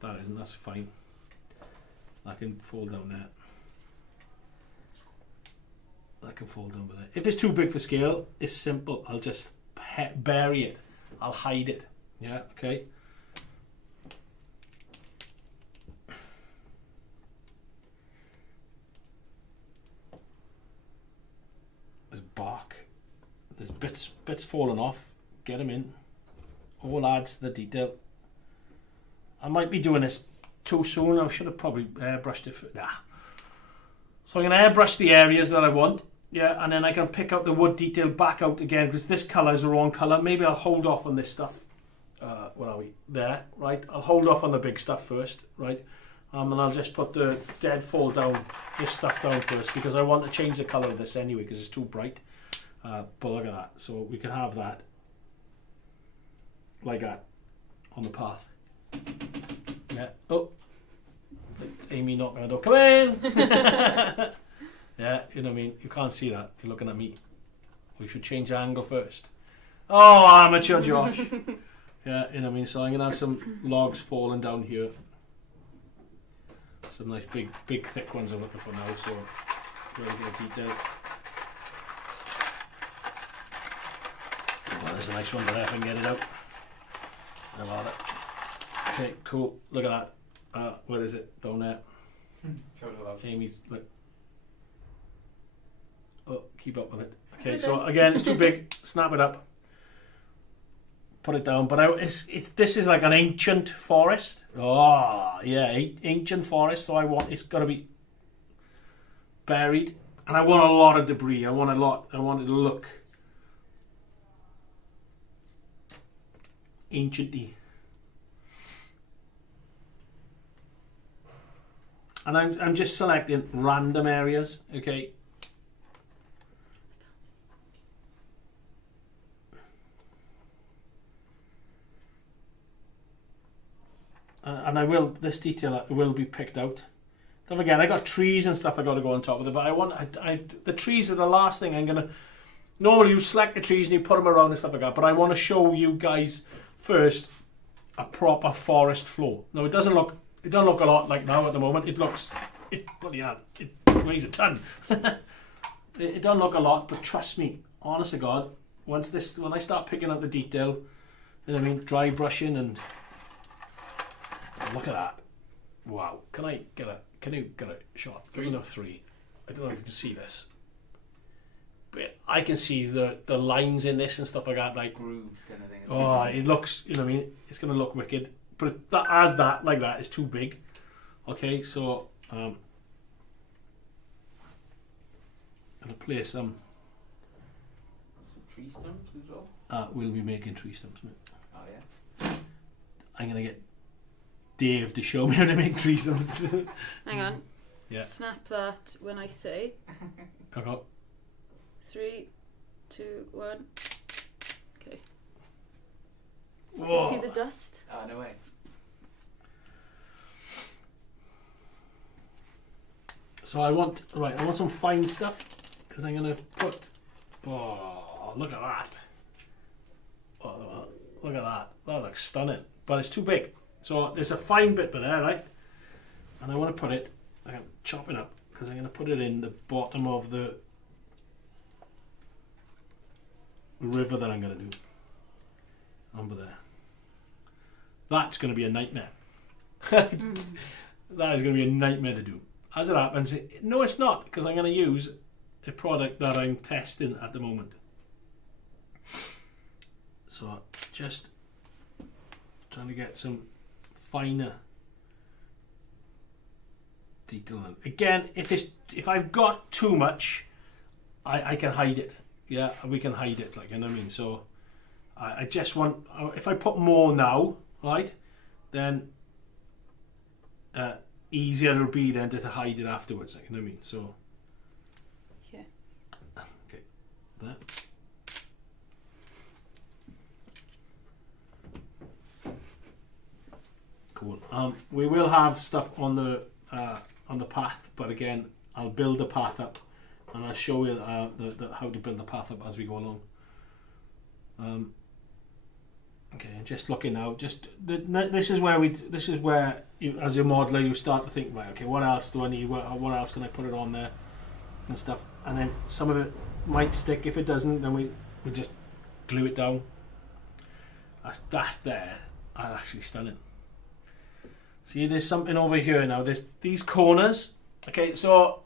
that isn't. That's fine. That can fall down there. That can fall down with it. If it's too big for scale, it's simple. I'll just bury it. I'll hide it. Yeah. Okay. There's bark. There's bits falling off. Get them in. All adds to the detail. I might be doing this too soon. I should have probably airbrushed it. So I'm going to airbrush the areas that I want. Yeah, and then I can pick out the wood detail back out again because this colour is the wrong colour. Maybe I'll hold off on this stuff. Where are we? There, right? I'll hold off on the big stuff first, right? And I'll just put the deadfall down, this stuff down first because I want to change the colour of this anyway because it's too bright. But look at that. So we can have that like that on the path. Yeah. Oh, Amy knocking on the door. Come in. Yeah, you know what I mean. You can't see that. You're looking at me. We should change the angle first. Oh, amateur Josh. Yeah, you know what I mean. So I'm gonna have some logs falling down here. Some nice big thick ones I'm looking for now. So really good detail. Oh, there's a nice one there if I can get it out. I love it. Okay, cool. Look at that. Where is it? Down there. Amy's look. Oh, keep up with it. Okay, so again, it's too big. Snap it up. put it down. But this is like an ancient forest. Oh, yeah, ancient forest. So it's got to be buried. And I want a lot of debris. I want it to look anciently. And I'm just selecting random areas, okay? And this detail will be picked out. Don't forget, I got trees and stuff I got to go on top of it, but the trees are the last thing I'm gonna. Normally, you select the trees and you put them around and stuff like that, but I want to show you guys first a proper forest floor. No, it doesn't look a lot like now at the moment. It bloody hell, it weighs a ton. It don't look a lot, but trust me, honest to God, when I start picking up the detail, you know what I mean, dry brushing and look at that. Wow. Can you get a shot? Give me 3. I don't know if you can see this. But I can see the lines in this and stuff like that, like grooves kind of thing. Oh, it looks, you know what I mean? It's going to look wicked. But that is too big. Okay, so I'm going to place some tree stumps as well? We'll be making tree stumps, mate. Oh, yeah. I'm going to get Dave to show me how to make tree stumps. Hang on. Yeah. Snap that when I say. Okay. 3, 2, 1. Okay. You Whoa. can see the dust. Oh, no way. So I want some fine stuff because I'm going to put. Oh, look at that! Oh, look at that! That looks stunning, but it's too big. So there's a fine bit there, right? And I want to put it. I'm going to chop it up because I'm going to put it in the bottom of the river that I'm going to do. Under there. That's going to be a nightmare. That is going to be a nightmare to do. As it happens, no, it's not, because I'm going to use a product that I'm testing at the moment. So just trying to get some finer detailing. Again, if I've got too much, I can hide it. Yeah, we can hide it, like, you know what I mean? So I just want, if I put more now, right, then easier it'll be then to hide it afterwards, like, you know what I mean? So yeah. Okay, that. Cool. We will have stuff on the path, but again, I'll build the path up, and I'll show you how to build the path up as we go along. Okay, just looking now. This is where you, as a modeler, you start to think, right, okay, what else do I need? What else can I put it on there and stuff? And then some of it might stick. If it doesn't, then we just glue it down. That there, actually stunning. See, there's something over here now. There's these corners. Okay, so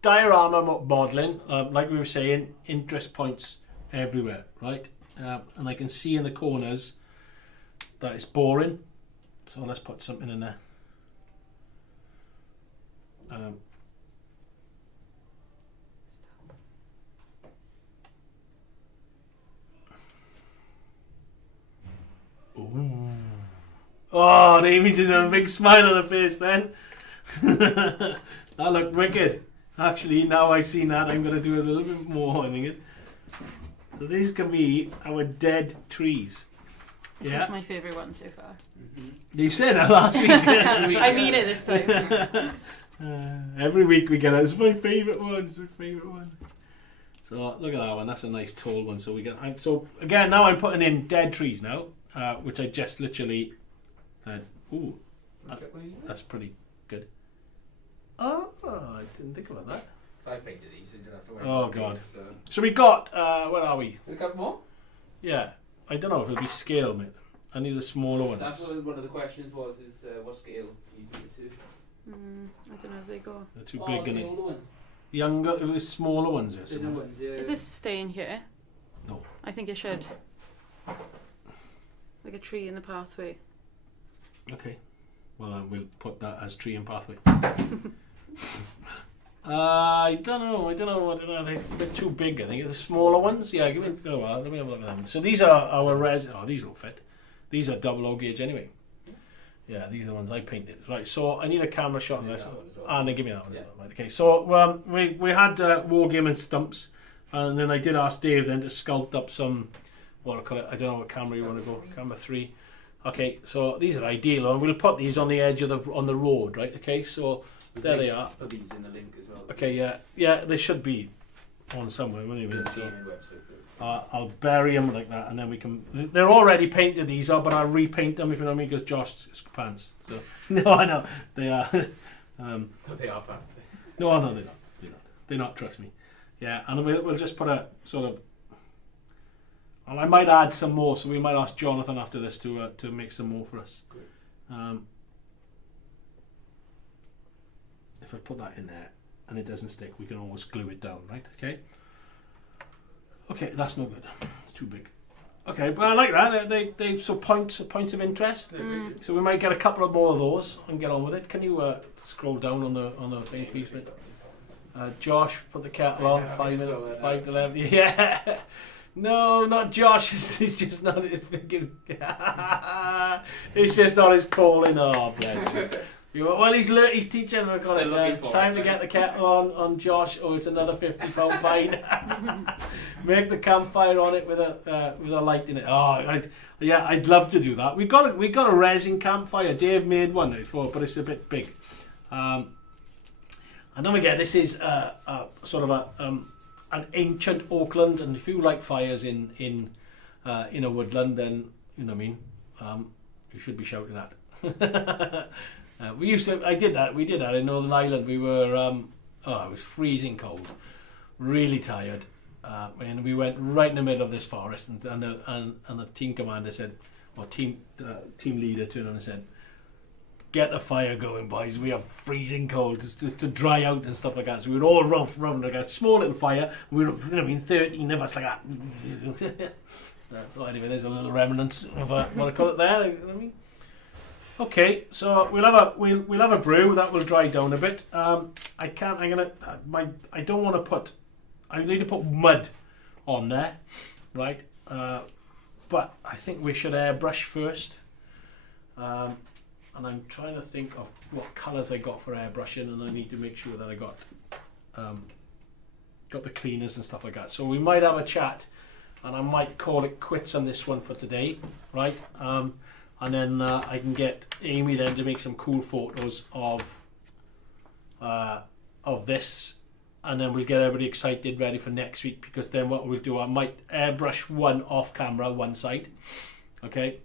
diorama modeling, like we were saying, interest points everywhere, right? And I can see in the corners that it's boring. So let's put something in there. Ooh. Oh, Amy just had a big smile on her face then. That looked wicked. Actually, now I've seen that, I'm going to do a little bit more on it. So these can be our dead trees. This is my favourite one so far. You said that last week. I mean it this time. Every week we get it. It's my favourite one. It's my favourite one. So look at that one. That's a nice tall one. So we get. So again, now I'm putting in dead trees now, which I just literally. Ooh, that's pretty good. Oh, I didn't think about that. I painted these, so you don't have to worry. Oh God. So we got. Where are we? A couple more? Yeah, I don't know if it'll be scale, mate. I need a smaller one. That's what one of the questions was: is what scale you do it to? I don't know if they go. They're too big, the and older ones. younger, it was smaller ones. Or Thinner something. ones, yeah. Is this staying here? No. I think it should. Like a tree in the pathway. Okay. Well, we'll put that as tree and pathway. I don't know. It's a bit too big, I think. The smaller ones? Yeah, give me... Oh, well, let me have a look at them. So these are our Oh, these will fit. These are double O gauge anyway. Yeah, these are the ones I painted. Right, so I need a camera shot of this. And they give me that one as well. Right, okay, so we had wargaming stumps, and then I did ask Dave then to sculpt up some... What I call it? I don't know what camera you want to go. Camera 3. Okay, so these are ideal, and we'll put these on the edge of the road, right? Okay, so there they are. Put these in the link as well. Okay, yeah, they should be on somewhere. What do you mean? So Website. I'll bury them like that, and then we can. They're already painted. These are, but I'll repaint them if you know what I mean. Because Josh's pants. So no, I know they are. They are fancy. No, they're not. They're not. Trust me. Yeah, and we'll just put a sort of. And I might add some more, so we might ask Jonathan after this to make some more for us. If I put that in there and it doesn't stick, we can always glue it down, right? Okay, that's no good. It's too big. Okay, but I like that. They so points of interest. So we might get a couple of more of those and get on with it. Can you scroll down on the thing, please? Josh, put the kettle on. 5 minutes, 5 to 11. Yeah. No, not Josh. He's just not his big. It's just not his calling. Oh, bless him. Well, he's teaching. We've got it. Time to get the kettle on Josh. Oh, it's another £50 fine. Make the campfire on it with a light in it. Oh, I'd love to do that. We got a resin campfire. Dave made one before, but it's a bit big. And don't forget, this is sort of an ancient Auckland, and if you like fires in a woodland, then you know what I mean. You should be shouting that. We did that in Northern Ireland. We were it was freezing cold, really tired, and we went right in the middle of this forest, and the team commander said, or team leader turned on and said, "Get the fire going, boys. We have freezing cold to dry out and stuff like that." So we were all around like a small little fire. We were, 13 of us like that. So anyway, there's a little remnants of what I call it there. You know what I mean? Okay, so we'll have a brew that will dry down a bit. I don't want to put. I need to put mud on there, right? But I think we should airbrush first. And I'm trying to think of what colours I got for airbrushing, and I need to make sure that I got the cleaners and stuff like that. So we might have a chat, and I might call it quits on this one for today, right? And then I can get Amy then to make some cool photos of this, and then we'll get everybody excited, ready for next week. Because then what we'll do, I might airbrush one off camera, one side, okay.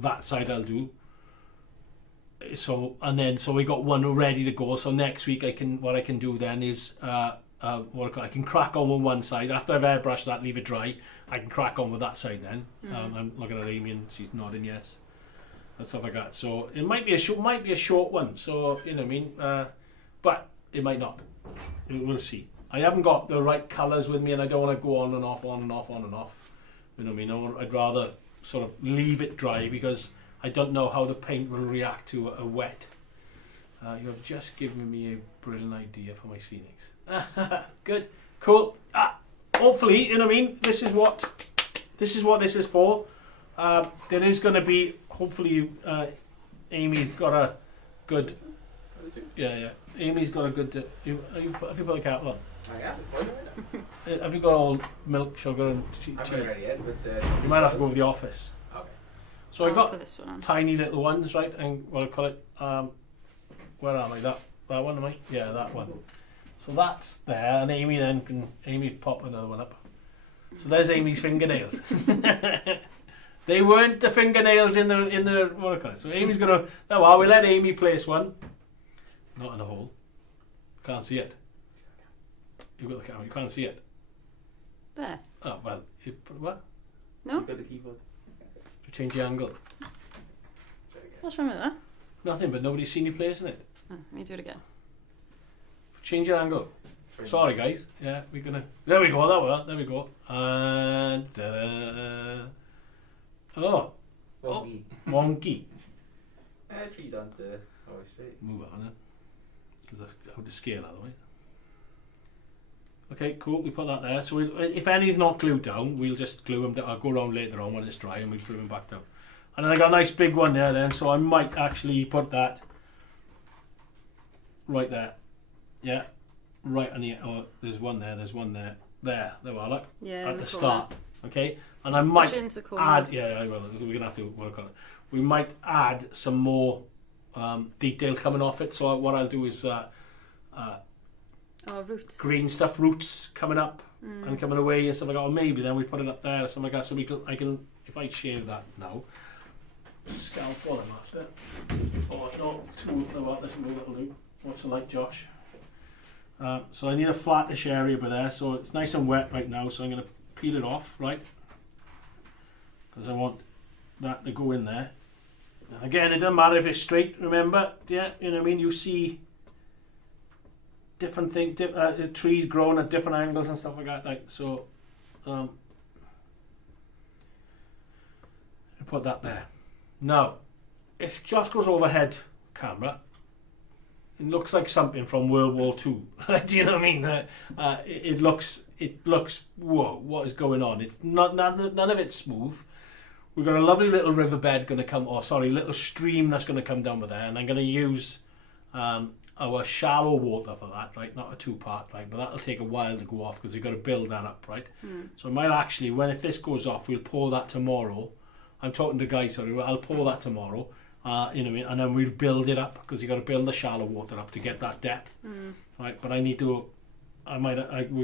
That side I'll do. So we got one ready to go. So next week I can do then is I can crack on with one side after I've airbrushed that, leave it dry. I can crack on with that side then. I'm looking at Amy and she's nodding yes, and stuff like that. So it might be a short one. So you know what I mean, but it might not. We'll see. I haven't got the right colours with me, and I don't want to go on and off, on and off, on and off. You know what I mean? I'd rather sort of leave it dry because I don't know how the paint will react to a wet. You have just given me a brilliant idea for my scenics. Good, cool. Hopefully, you know what I mean. This is what this is for. There is going to be hopefully. Amy's got a good. Yeah. Amy's got a good. Have you put the kettle on? I have. Have you got all milk, sugar, and cheese? I'm not ready yet, but you might have to go to the office. Okay. So I got this one on. tiny little ones, right? And what I call it? Where am I? That one, am I? Yeah, that one. So that's there, and Amy pop another one up. So there's Amy's fingernails. They weren't the fingernails in the what I call it. So Amy's gonna. Oh well, we let Amy place one. Not in a hole. Can't see it. You've got the camera. You can't see it. There. Oh well. What? No. You've got the keyboard. You change the angle. What's wrong with that? Nothing, but nobody's seen you placing it. Oh, let me do it again. Change your angle. Sorry, guys. Yeah, we're gonna. There we go. There we go. And Wonky. wonky. Trees aren't always straight. Move it on then, because that's how to scale out of the way. Okay, cool. We put that there. So if any's not glued down, we'll just glue them down. I'll go around later on when it's dry, and we'll glue them back down. And then I got a nice big one there. Then, so I might actually put that right there. Yeah. Right on the there's one there, there we are, look, Yeah. at the start, okay, and I might Push into the corner. add, I will, we're gonna have to work on it. We might add some more detail coming off it, so what I'll do is Roots. green stuff, roots coming up and coming away and stuff like that, or maybe then we put it up there or something like that, so I can, if I shave that now, scalp what I'm after, no, this will do, what's the light, Josh? So I need a flattish area by there, so it's nice and wet right now, so I'm going to peel it off, right? Because I want that to go in there. And again, it doesn't matter if it's straight, remember? Yeah, you know what I mean? You see different things, trees growing at different angles and stuff like that. Like, so, I put that there. Now, if Josh goes overhead camera, it looks like something from World War II. Do you know what I mean? It looks. Whoa! What is going on? It's none of it's smooth. We've got a lovely little riverbed going to come. Little stream that's going to come down with there, and I'm going to use our shallow water for that. Right, not a 2-part. Right, but that'll take a while to go off because you've got to build that up. Right. So I might actually, if this goes off, we'll pour that tomorrow. I'm talking to Guy. Sorry, I'll pour that tomorrow. You know what I mean? And then we'll build it up because you've got to build the shallow water up to get that depth, right? But we'll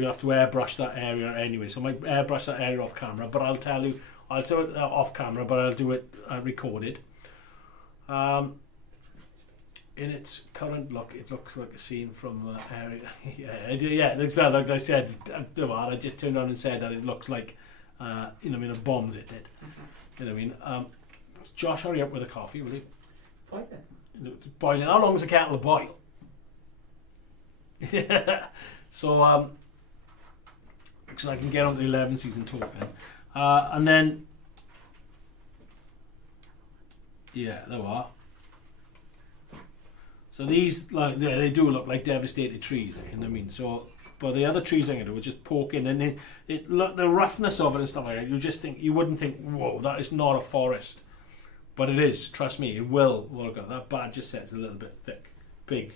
have to airbrush that area anyway. So I might airbrush that area off camera, but I'll do it off camera, but I'll do it recorded. In its current look, it looks like a scene from area. yeah, it looks like I said. I just turned on and said that it looks like, you know what I mean, a bombs it did. You know what I mean? Josh, hurry up with the coffee, will you? Boiling. How long is a kettle to boil? So, because I can get on to the 11 season talking. And then, yeah, there we are. So these, like, they do look like devastated trees, you know what I mean? So, but the other trees I'm going to do is just poke in, and the roughness of it and stuff like that, you wouldn't think, whoa, that is not a forest. But it is, trust me, it will work out. That badger set's a little bit thick, big.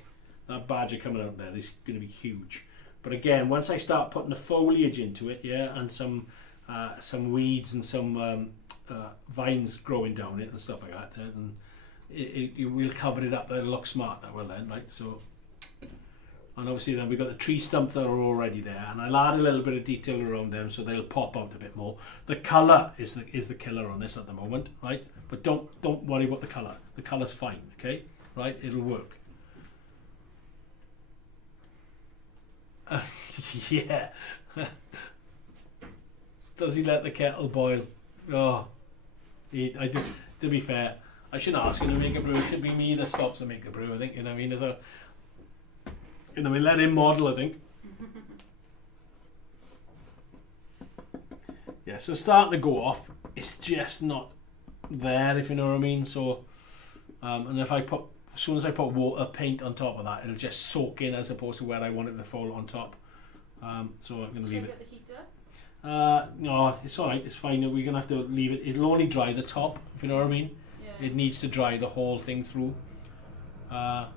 That badger coming out there is going to be huge. But again, once I start putting the foliage into it, yeah, and some weeds and some vines growing down it and stuff like that, and it will cover it up. It'll look smart that will then, right? So, and obviously then we've got the tree stumps that are already there, and I'll add a little bit of detail around them so they'll pop out a bit more. The colour is the killer on this at the moment, right? But don't worry about the colour. The colour's fine, okay? Right? It'll work. Yeah. Does he let the kettle boil? Oh, I do. To be fair, I shouldn't ask him to make a brew. It should be me that stops to make the brew. I think, you know what I mean. Let him model. I think. Yeah. So starting to go off. It's just not there, if you know what I mean. So, and as soon as I put water paint on top of that, it'll just soak in as opposed to where I want it to fall on top. So I'm going to leave it. Get the heater? No, it's alright, it's fine. We're going to have to leave it. It'll only dry the top, if you know what I mean. Yeah. It needs to dry the whole thing through. But,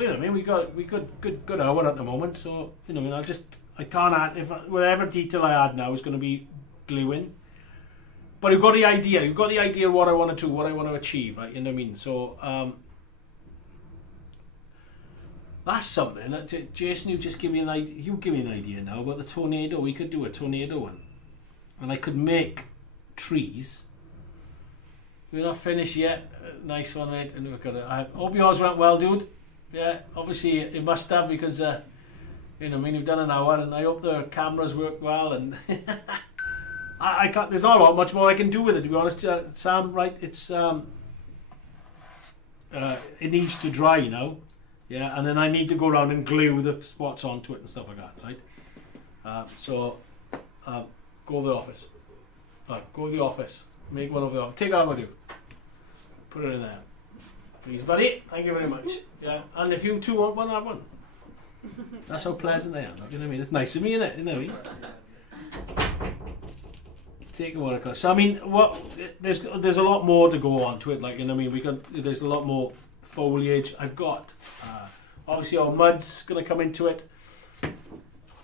you know what I mean, we good hour at the moment, so, you know what I mean, I can't add, whatever detail I add now is going to be gluing. But you've got the idea of what I want to do, what I want to achieve, right, you know what I mean, so, that's something that Jason, you just give me an idea. You give me an idea now about the tornado. We could do a tornado one, and I could make trees. We're not finished yet. Nice one, mate. And we've got I hope yours went well, dude. Yeah, obviously it must have because you know, I mean, you've done an hour, and I hope the cameras work well. And I can't. There's not a lot much more I can do with it, to be honest. Sam, right? It's it needs to dry now. Yeah, and then I need to go around and glue the spots onto it and stuff like that, right? So go to the office. Go to the office. Make one of the office. Take out with you. Put it in there. Please, buddy. Thank you very much. Yeah, and if you two want one, have one. That's how pleasant I am. Like, you know what I mean? It's nice of me, isn't it? You know what I mean? Take a watercolor. So I mean, there's a lot more to go on to it. Like, you know what I mean? There's a lot more foliage. I've got obviously our mud's going to come into it.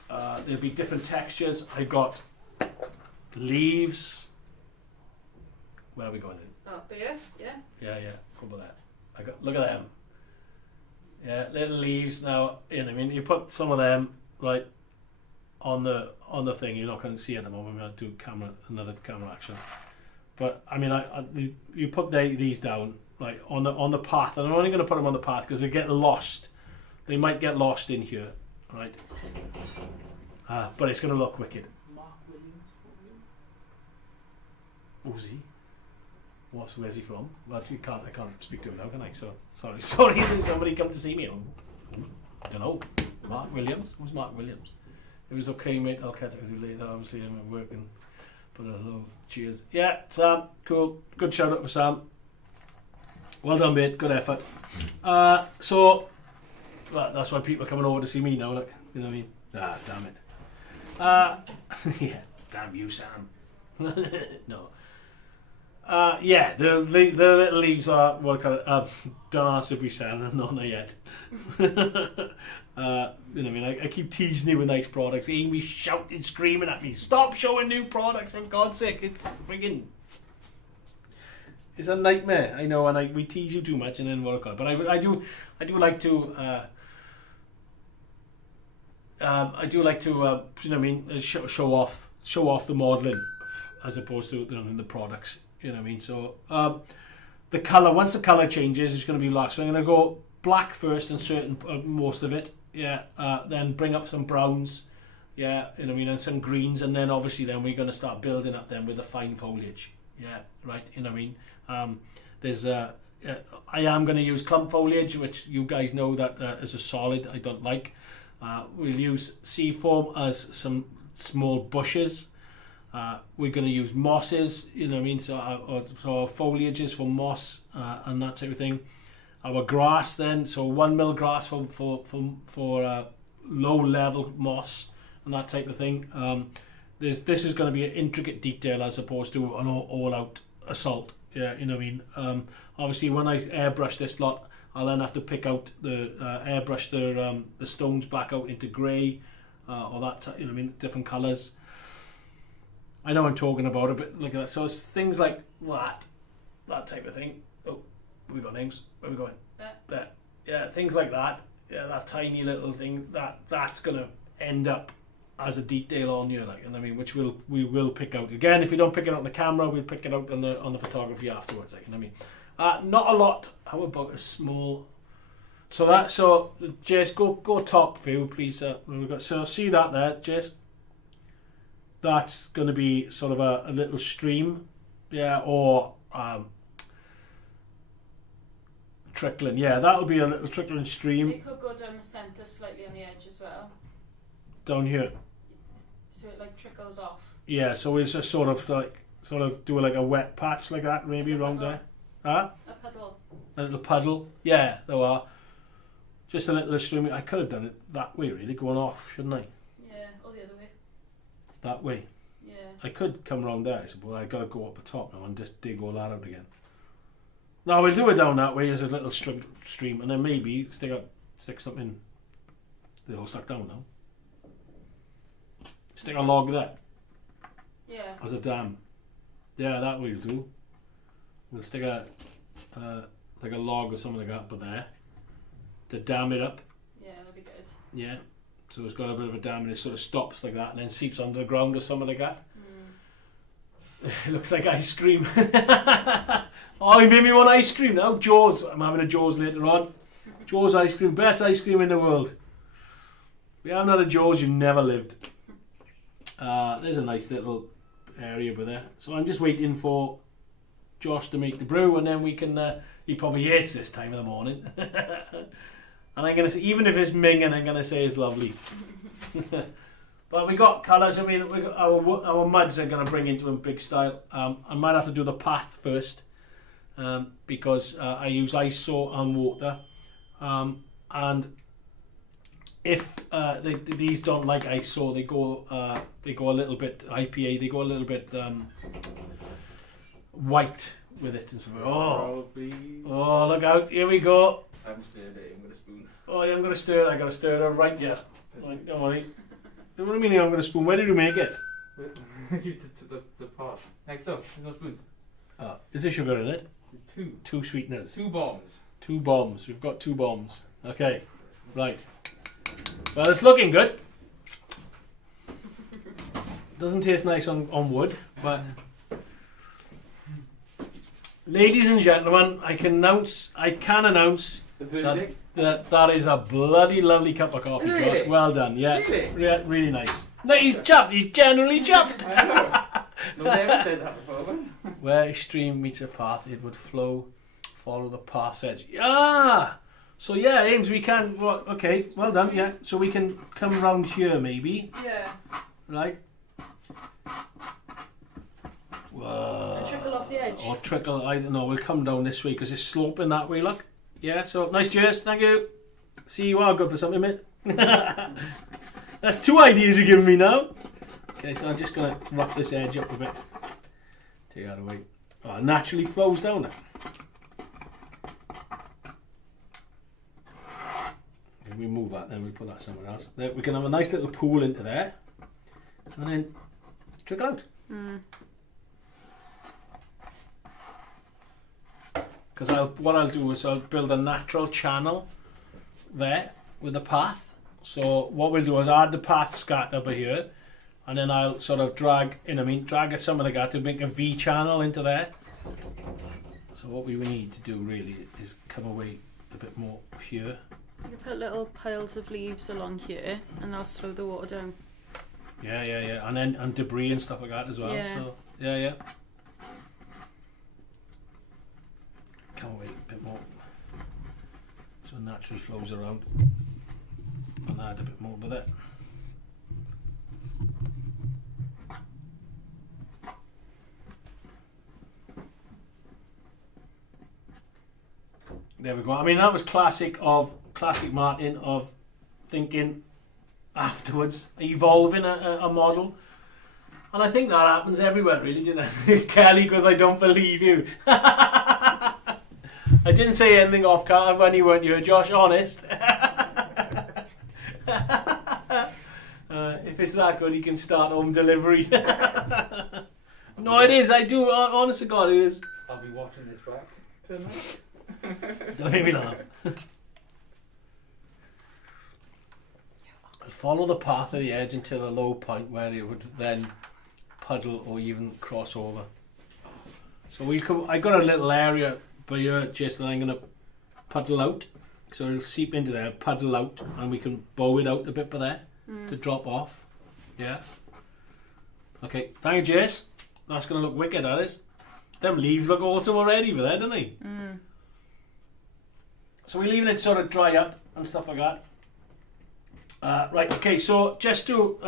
There'll be different textures. I've got leaves. Where are we going in? Oh, beer, yeah. Yeah. Go with that. Look at them. Yeah, little leaves. Now, you know what I mean? You put some of them right on the thing. You're not going to see it at the moment. We're going to do another camera action. But I mean, you put these down right on the path, and I'm only going to put them on the path because they get lost. They might get lost in here, right? But it's going to look wicked. Mark Williams. Who's he? Where's he from? Well, I can't speak to him now, can I? So sorry. Did somebody come to see me? I don't know. Mark Williams. Who's Mark Williams? It was okay, mate. I'll catch it as he later. Obviously, I'm working. But hello, cheers. Yeah, Sam, cool. Good shout out for Sam. Well done, mate. Good effort. So that's why people are coming over to see me now. Like, you know what I mean? Damn it. Yeah, damn you, Sam. No. Yeah, the little leaves are what I call it. Don't ask if we sell them, not yet. You know what I mean? I keep teasing you with nice products. Amy's shouting, screaming at me, "Stop showing new products, for God's sake!" It's friggin'. It's a nightmare. I know, and we tease you too much, and then what I call it. But I do like to. I do like to, you know what I mean, show off the modelling as opposed to the products. You know what I mean? So the colour, once the colour changes, it's going to be lost. So I'm going to go black first and most of it. Yeah. Then bring up some browns. Yeah. You know what I mean? And some greens, and then obviously then we're going to start building up then with the fine foliage. Yeah. Right. You know what I mean? There's I am going to use clump foliage, which you guys know that is a solid. I don't like. We'll use seafoam as some small bushes. We're going to use mosses, you know what I mean? So our foliage is for moss and that type of thing. Our grass then, so 1 mil grass for low level moss and that type of thing. This is going to be an intricate detail as opposed to an all out assault. Yeah, you know what I mean? Obviously, when I airbrush this lot, I'll then have to pick out airbrush the stones back out into grey or that, you know what I mean? Different colours. I know I'm talking about it, but look at that. So it's things like that type of thing. Oh, we got names. Where are we going? There. Yeah, things like that. Yeah, that tiny little thing. That's gonna end up as a detail on you, like, you know what I mean, which we will pick out. Again, if we don't pick it out on the camera, we'll pick it out on the photography afterwards. Like, you know what I mean? Not a lot. How about a small? So Jess, go top view, please. We've got see that there, Jess. That's going to be sort of a little stream, yeah, or trickling. Yeah, that'll be a little trickling stream. It could go down the centre, slightly on the edge as well. Down here. So it like trickles off. Yeah, so it's just sort of do like a wet patch like that, maybe around there. Huh? A puddle. A little puddle. Yeah, there are. Just a little stream. I could have done it that way, really, going off, shouldn't I? Yeah, or the other way. That way. Yeah. I could come around there, but I got to go up the top now and just dig all that out again. No, we'll do it down that way as a little stream, and then maybe stick something. They're all stuck down now. Stick a log there. Yeah. As a dam. Yeah, that we'll do. We'll stick a like a log or something like that up there to dam it up. Yeah, that'll be good. Yeah. So it's got a bit of a dam and it sort of stops like that and then seeps under the ground or something like that. It looks like ice cream. Oh, you made me want ice cream now. Jaws. I'm having a Jaws later on. Jaws ice cream. Best ice cream in the world. If you haven't had a Jaws, you've never lived. There's a nice little area over there. So I'm just waiting for Josh to make the brew and then we can... he probably hates this time of the morning. And I'm going to say, even if it's minging, I'm going to say it's lovely. But we got colours. I mean, we got our muds are going to bring into a big style. I might have to do the path first because I use ISO and water. And if these don't like ISO, they go a little bit IPA. They go a little bit white with it and stuff. Oh, look out! Here we go. I'm stirred it in with a spoon. Oh, yeah, I'm going to stir it. I got to stir it right, yeah. Right, don't worry. What do you mean I'm going to spoon? Where did you make it? Use the pot. Next up, there's no spoons. Is there sugar in it? There's two. Two sweeteners. 2 bombs. 2 bombs. We've got 2 bombs. Okay, right. Well, it's looking good. Doesn't taste nice on wood, but... Ladies and gentlemen, I can announce The verdict. that is a bloody lovely cup of coffee, Really? Josh. Well done. Yes, Really? really nice. No, he's chuffed. He's genuinely chuffed. I know. I've never said that before. Where a stream meets a path, it would follow the path's edge. Ah! So yeah, Ames, we can... Well, okay, well done, yeah. So we can come round here, maybe. Yeah. Right? Whoa. And trickle off the edge. Or trickle, I don't know, we'll come down this way because it's sloping that way, look. Yeah, so nice cheers, thank you. See, you are good for something, mate. That's 2 ideas you're giving me now. Okay, so I'm just going to rough this edge up a bit. Take that away. Oh, it naturally flows down there. Okay, we move that, then we'll put that somewhere else. There, we can have a nice little pool into there. And then trickle out. Because what I'll do is I'll build a natural channel there with the path. So what we'll do is add the path scat over here, and then I'll sort of drag some of the gas to make a V channel into there. So what we need to do really is come away a bit more here. You can put little piles of leaves along here, and they'll slow the water down. Yeah, and debris and stuff like that as well. Yeah. So yeah. Come away a bit more, so it naturally flows around, and add a bit more with it. There we go. I mean, that was classic Martyn of thinking afterwards, evolving a model. And I think that happens everywhere, really, didn't it? Kelly goes, I don't believe you. I didn't say anything off camera when you weren't here, Josh, honest. If it's that good, he can start home delivery. No, it is. I do. Honest to God, it is. I'll be watching this back tonight. Don't make me laugh. I'll follow the path of the edge until a low point where it would then puddle or even cross over. So I got a little area by here, Jason, I'm going to puddle out. So it'll seep into there, puddle out, and we can bow it out a bit by there to drop off. Yeah. Okay, thank you, Jace. That's going to look wicked, that is. Them leaves look awesome already for there, don't they? So we're leaving it sort of dry up and stuff like that. Right, okay, so just to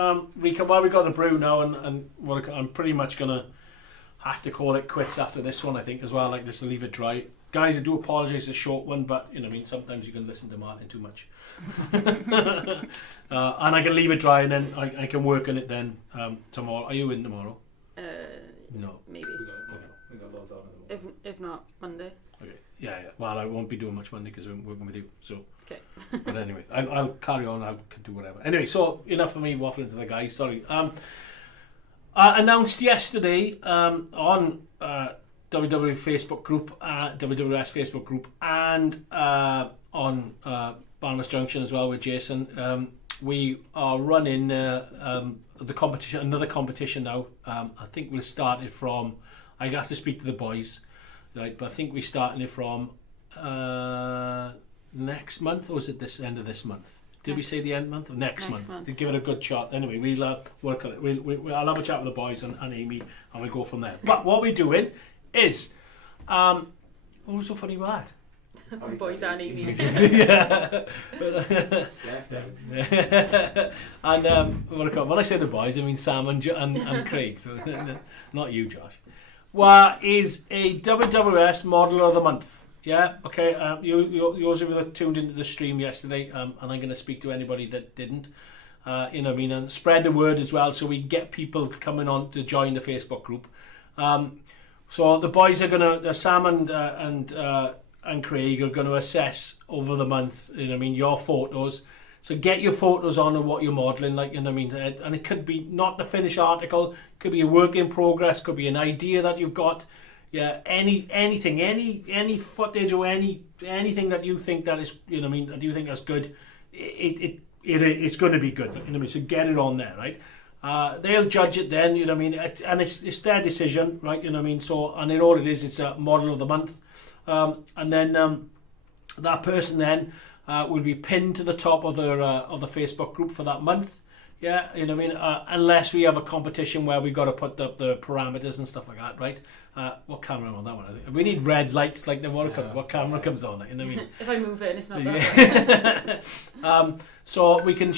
recap, while we got the brew now, and I'm pretty much going to have to call it quits after this one, I think, as well, like just to leave it dry. Guys, I do apologise, it's a short one, but, you know, I mean, sometimes you can listen to Martyn too much. And I can leave it dry, and then I can work on it then tomorrow. Are you in tomorrow? No. Maybe. We got loads on at the moment. If not, Monday. Okay. Yeah. Well, I won't be doing much Monday because I'm working with you. So. Okay. But anyway, I'll carry on. I can do whatever. Anyway, so enough for me waffling to the guys. Sorry. Announced yesterday on WWS Facebook group, and on Barnabas Junction as well with Jason. We are running the competition, another competition now. I think we'll start it from. I have to speak to the boys, right? But I think we're starting it from next month, or is it this end of this month? Did we say the end month or next month? To give it a good shot. Anyway, we'll work on it. I'll have a chat with the boys and Amy, and we'll go from there. But what we're doing is, what was so funny about that? Oh, he's Boys like- and Amy. Yeah. Left out. And what I call, when I say the boys, I mean Sam and Craig. So not you, Josh. What is a WWS Modeler of the Month? Yeah, okay. Yours of you that tuned into the stream yesterday, and I'm going to speak to anybody that didn't. You know what I mean, and spread the word as well, so we get people coming on to join the Facebook group. So the boys are gonna, Sam and Craig are going to assess over the month. You know what I mean, your photos. So get your photos on and what you're modelling, like, you know what I mean, and it could be not the finished article, could be a work in progress, could be an idea that you've got. Yeah, anything, any footage or anything that you think that is, you know what I mean, that you think is good, it's going to be good. You know what I mean? So get it on there, right? They'll judge it then, you know what I mean, and it's their decision, right? You know what I mean. So, and it all it is, it's a model of the month, and then that person then will be pinned to the top of the Facebook group for that month. Yeah, you know what I mean. Unless we have a competition where we got to put up the parameters and stuff like that, right? What camera on that one? I think we need red lights, like the what camera comes on it. You know what I mean? If I move it, it's not that. So we can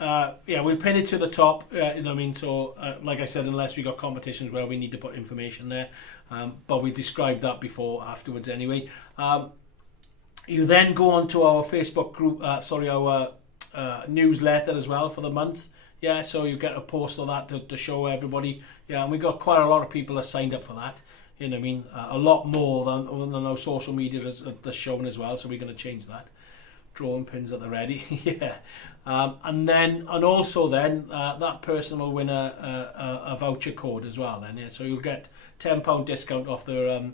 we'll pin it to the top. You know what I mean? So like I said, unless we got competitions where we need to put information there, but we described that before afterwards anyway. You then go on to our Facebook group. Our newsletter as well for the month. Yeah, so you get a post of that to show everybody. Yeah, and we got quite a lot of people that signed up for that. You know what I mean? A lot more than our social media is showing as well. So we're going to change that. Drawing pins at the ready. Yeah, and also that person will win a voucher code as well. Then yeah, so you'll get £10 discount off the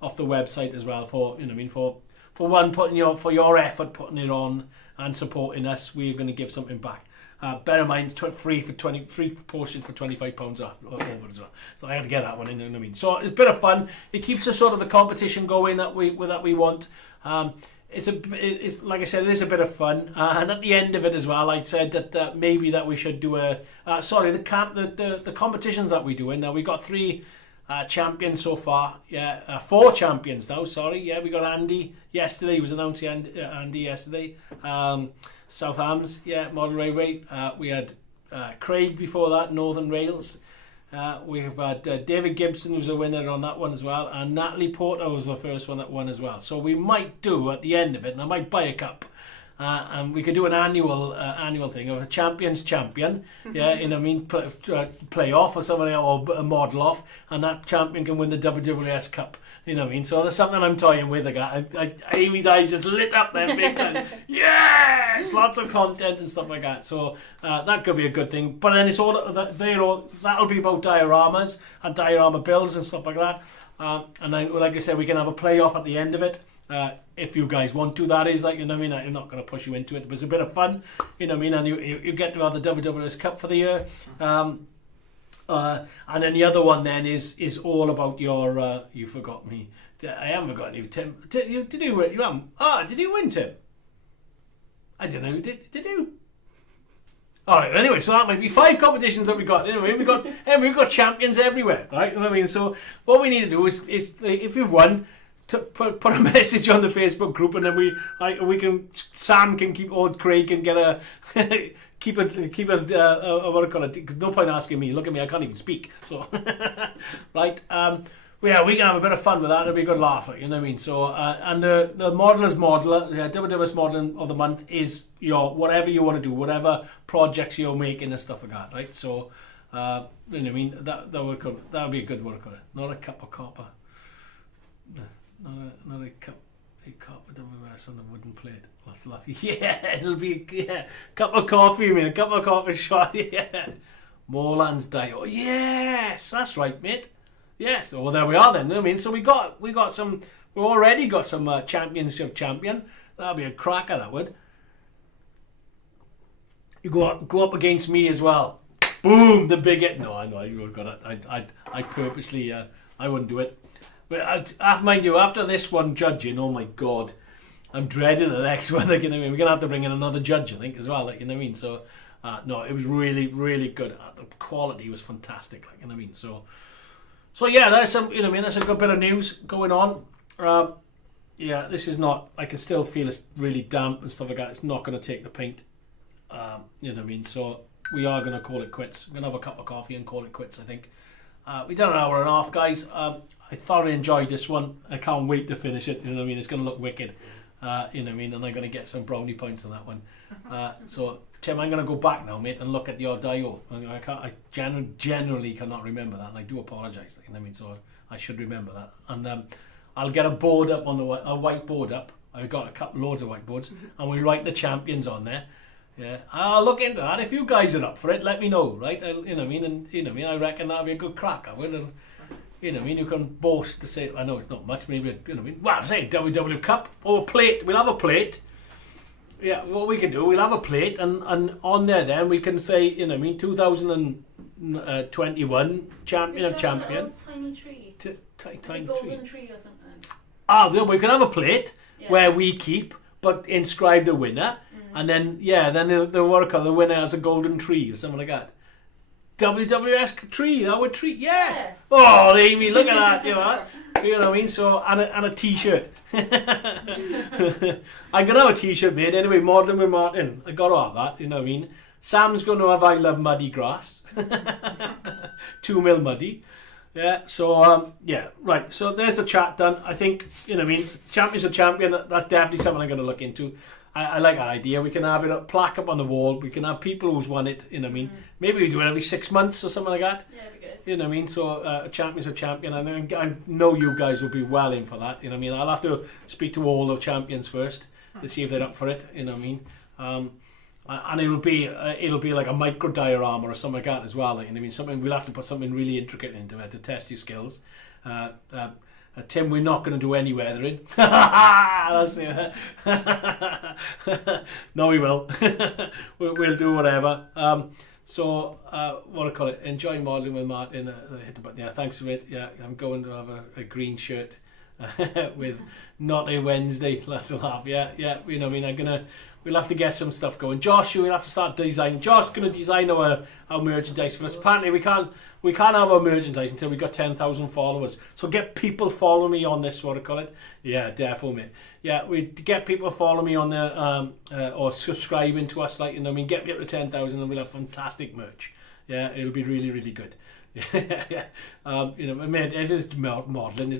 website as well for, you know what I mean, for one for your effort putting it on and supporting us. We're going to give something back. Bear in mind, free portions for £25 off over as well. So I had to get that one in. You know what I mean? So it's a bit of fun. It keeps the sort of the competition going that we want. It's like I said, it is a bit of fun. And at the end of it as well, I said that maybe that we should do the competitions that we do in. Now we got 3 champions so far. Yeah, 4 champions now. Sorry. Yeah, we got Andy yesterday. He was announcing Andy yesterday. South Hams, yeah, Model Railway. We had Craig before that, Northern Rails. We have had David Gibson, who's a winner on that one as well, and Natalie Porter was the first one that won as well. So we might do at the end of it, and I might buy a cup. And we could do an annual thing of a champion's champion, yeah, you know what I mean, play off or something, or a model off, and that champion can win the WWS Cup, you know what I mean. So there's something I'm toying with. Amy's eyes just lit up then big time. Yes, lots of content and stuff like that. So that could be a good thing. But then it's that'll be about dioramas and diorama builds and stuff like that. And then, like I said, we can have a play off at the end of it. If you guys want to, that is, like, you know what I mean, I'm not going to push you into it, but it's a bit of fun, you know what I mean, and you get to have the WWS Cup for the year. And then the other one then is all about your you forgot me. I haven't forgotten you, Tim. Did you win? You haven't? Did you win, Tim? I don't know. Did you? Alright, anyway, so that might be 5 competitions that we got. Anyway, we've got champions everywhere, right? You know what I mean? So what we need to do is if you've won, to put a message on the Facebook group, and then Sam can keep, or Craig can get a keep it what do I call it? No point asking me. Look at me, I can't even speak. So right, we can have a bit of fun with that. It'll be a good laugh, you know what I mean. So and the modeler's modeler, WWS modeling of the month is your whatever you want to do, whatever projects you're making and stuff like that, right? So you know what I mean, that would be a good work on it. Not a cup of copper. Not a cup of WS on a wooden plate. That's lovely. Yeah, it'll be cup of coffee. You mean a cup of coffee shot? Yeah. Moorlands die. Oh yes, that's right, mate. Yes. Well, there we are then. You know what I mean, so we already got some championship champion. That'll be a cracker. That would. You go up against me as well. Boom, the big hit. No, I know you got it. I purposely I wouldn't do it. But mind you, after this one judging, oh my god, I'm dreading the next one. Like, you know what I mean? We're gonna have to bring in another judge, I think, as well. Like, you know what I mean? So, no, it was really, really good. The quality was fantastic. Like, you know what I mean? So yeah, that's some, you know what I mean? That's a good bit of news going on. yeah, this is not. I can still feel it's really damp and stuff like that. It's not going to take the paint. You know what I mean? So we are going to call it quits. We're going to have a cup of coffee and call it quits, I think. We done an hour and a half, guys. I thoroughly enjoyed this one. I can't wait to finish it. You know what I mean? It's going to look wicked. You know what I mean? And I'm going to get some brownie points on that one. So, Tim, I'm going to go back now, mate, and look at your dio. I generally cannot remember that, and I do apologise. You know what I mean? So I should remember that. And I'll get a board up on a whiteboard up. I've got loads of whiteboards, and we write the champions on there. Yeah, I'll look into that. If you guys are up for it, let me know, right? You know what I mean? And you know what I mean? I reckon that'll be a good crack. I will. You know what I mean? You can boast to say, I know it's not much, maybe, you know what I mean? Well, say WW Cup or a plate. We'll have a plate. Yeah, what we can do, we'll have a plate, and on there then we can say, you know what I mean, 2021 champion of champion. Tiny tree. Tiny golden tree or something. We can have a plate where we keep, but inscribe the winner. And then, the winner has a golden tree or something like that. WWS tree, our tree, yes. Yeah. Oh, Amy, look at that, you know what I mean? So, and a t-shirt. I'm going to have a t-shirt made anyway, modelling with Martyn. I got to have that, you know what I mean? Sam's going to have I love muddy grass. 2 mil muddy. Yeah, so, right. So there's the chat done. I think, you know what I mean? Champion's a champion. That's definitely something I'm going to look into. I like that idea. We can have it a plaque up on the wall. We can have people who's won it. You know what I mean? Maybe we do it every 6 months or something like that. Yeah, it'd be good. You know what I mean? So a champion's a champion. And I know you guys will be well in for that. You know what I mean? I'll have to speak to all the champions first to see if they're up for it. You know what I mean? And it'll be like a micro diorama or something like that as well. Like, you know what I mean? Something we'll have to put something really intricate into it to test your skills. Tim, we're not going to do any weathering. That's it. No, we will. We'll do whatever. So, what do I call it? Enjoy modelling with Martyn. Hit the button. Yeah, thanks for it. Yeah, I'm going to have a green shirt with not a Wednesday. Let's laugh. Yeah. You know what I mean? We'll have to get some stuff going. Josh, we'll have to start designing. Josh going to design our merchandise for us. Apparently, we can't have our merchandise until we got 10,000 followers. So get people following me on this. What I call it? Yeah, definitely, mate. Yeah, we get people following me on there or subscribing to us. Like, you know, what I mean, get me up to 10,000, and we'll have fantastic merch. Yeah, it'll be really, really good. Yeah. You know, I mean, it is modelling.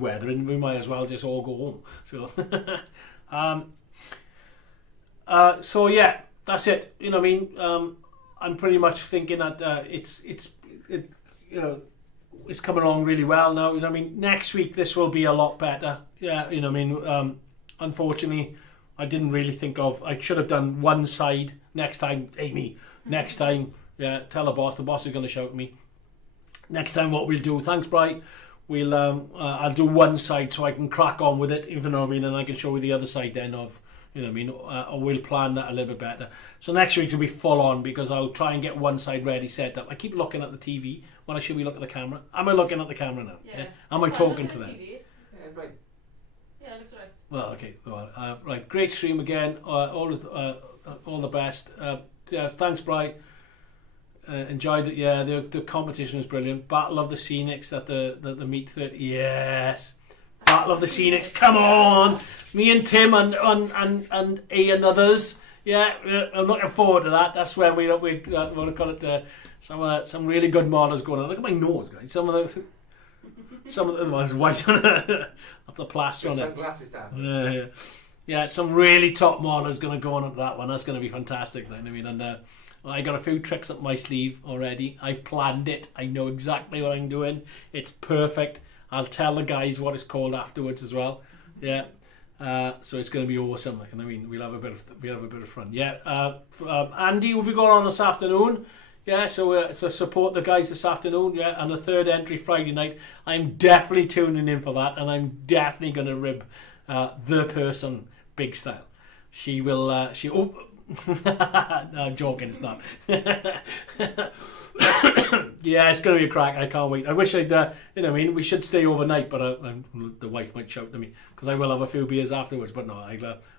Weathering. We might as well just all go home. So. So yeah, that's it. You know what I mean? I'm pretty much thinking that it's coming along really well now. You know what I mean? Next week this will be a lot better. Yeah, you know what I mean? Unfortunately, I didn't really think of. I should have done one side next time. Amy, next time, yeah, tell the boss. The boss is going to shout at me. Next time, what we'll do? Thanks, Bri. We'll I'll do one side so I can crack on with it. Even though I mean, and I can show you the other side then of. You know what I mean? Or we'll plan that a little bit better. So next week will be full on because I'll try and get one side ready, set up. I keep looking at the TV when I should be looking at the camera. Am I looking at the camera now? Yeah. Am I talking to them? Yeah, right. Yeah, it looks right. Well, okay. Well, right, great stream again. All the best. Thanks, Bri. Enjoyed it. Yeah, the competition was brilliant. Battle of the Scenics at the Meet 30. Yes. Battle of the Scenics, come on! Me and Tim and A and others. Yeah, I'm looking forward to that. That's where we what do you call it? Some really good models going on. Look at my nose, guys. Some of the ones white on it. Off the plaster on it. Sunglasses down. Yeah. Some really top models going to go on at that one. That's going to be fantastic. You know what I mean? And I got a few tricks up my sleeve already. I've planned it. I know exactly what I'm doing. It's perfect. I'll tell the guys what it's called afterwards as well. Yeah. So it's going to be awesome. I mean, we'll have a bit of fun. Yeah. Andy, have we got on this afternoon? Yeah. So support the guys this afternoon. Yeah. And the third entry Friday night. I'm definitely tuning in for that, and I'm definitely going to rib the person big style. She will. No, I'm joking. It's not. Yeah, it's going to be a crack. I can't wait. I wish I'd, you know what I mean, we should stay overnight, but the wife might shout at me because I will have a few beers afterwards. But no,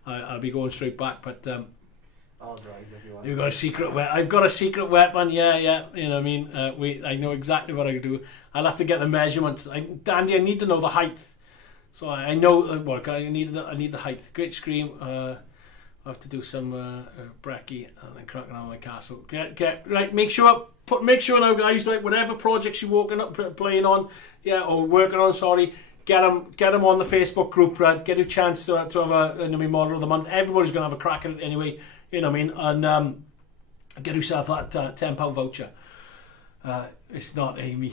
I'll be going straight back. But I'll drive if you want. You've got a secret weapon. I've got a secret weapon. Yeah. You know what I mean? I know exactly what I do. I'll have to get the measurements. Andy, I need to know the height. So I know work. I need the height. Great scream. I have to do some brekkie and then cracking on my castle. Get right. Make sure now, guys. Like whatever projects you're playing on, or working on. Sorry, get them on the Facebook group. Right, get a chance to have a model of the month. Everybody's gonna have a crack at it anyway. You know what I mean? And get yourself that £10 voucher. It's not Amy.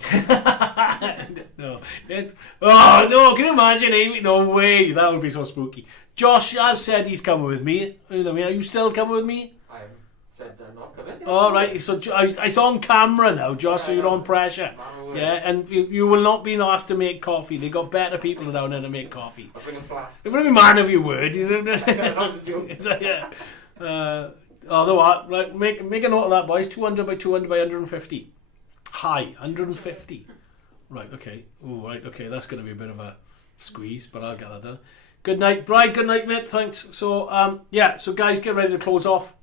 No. No, can you imagine Amy? No way, that would be so spooky. Josh has said he's coming with me. You know what I mean? Are you still coming with me? I haven't said I'm not coming. All right, so it's on camera now, Josh, so you're on pressure. Yeah, and you will not be asked to make coffee. They got better people down there to make coffee. I'll bring a flask. It wouldn't be man of your word. You know? That was a joke. Yeah. Although, like, make a note of that, boys. 200 by 200 by 150. High, 150. Right, okay. Oh, right, okay. That's going to be a bit of a squeeze, but I'll get that done. Good night, Bride. Good night, mate. Thanks. So, so guys, get ready to close off.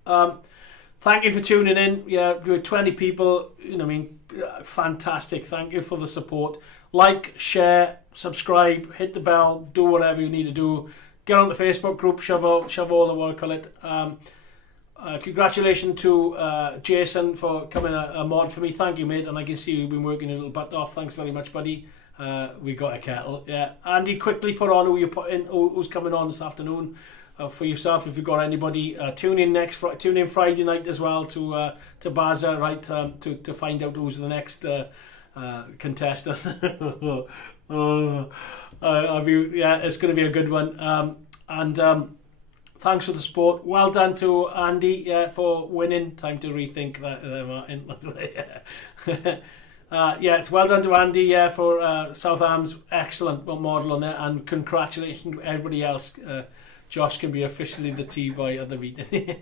Thank you for tuning in. Yeah, we were 20 people. You know what I mean? Fantastic. Thank you for the support. Like, share, subscribe, hit the bell, do whatever you need to do. Get on the Facebook group, shove all the work on it. Congratulations to Jason for coming a mod for me. Thank you, mate. And I can see you've been working a little butt off. Thanks very much, buddy. We got a kettle. Yeah. Andy, quickly put on who's coming on this afternoon for yourself. If you've got anybody, tune in Friday night as well to Baza, right? To find out who's the next contestant. It's going to be a good one. Thanks for the support. Well done to Andy for winning. Time to rethink that, Martin. It's well done to Andy for South Arms. Excellent model on there. And congratulations to everybody else. Josh can be officially the T-boy of the meeting.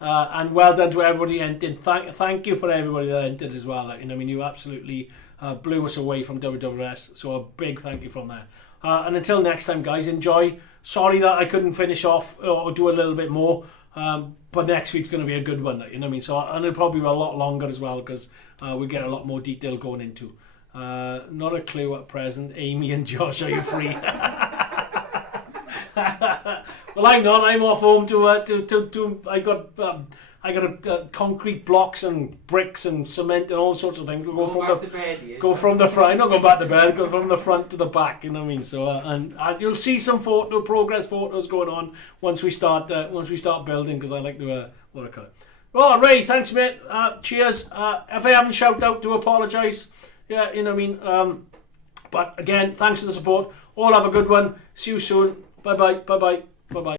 And well done to everybody entered. Thank you for everybody that entered as well. Like, you know, I mean, you absolutely blew us away from WWS. So a big thank you from there. And until next time, guys, enjoy. Sorry that I couldn't finish off or do a little bit more, but next week's going to be a good one, you know what I mean? So, and it'll probably be a lot longer as well because we get a lot more detail going into. Not a clue at present. Amy and Josh, are you free? Well, I'm not. I'm off home to I got concrete blocks and bricks and cement and all sorts of things. Go from the front. I'm not going back to bed. Go from the front to the back. You know what I mean? So and you'll see some progress photos going on once we start building because I like to what I call it. Well, Ray, thanks, mate. Cheers. If I haven't shouted out, do apologise. Yeah, you know what I mean. But again, thanks for the support. All have a good one. See you soon. Bye bye. Bye bye. Bye bye.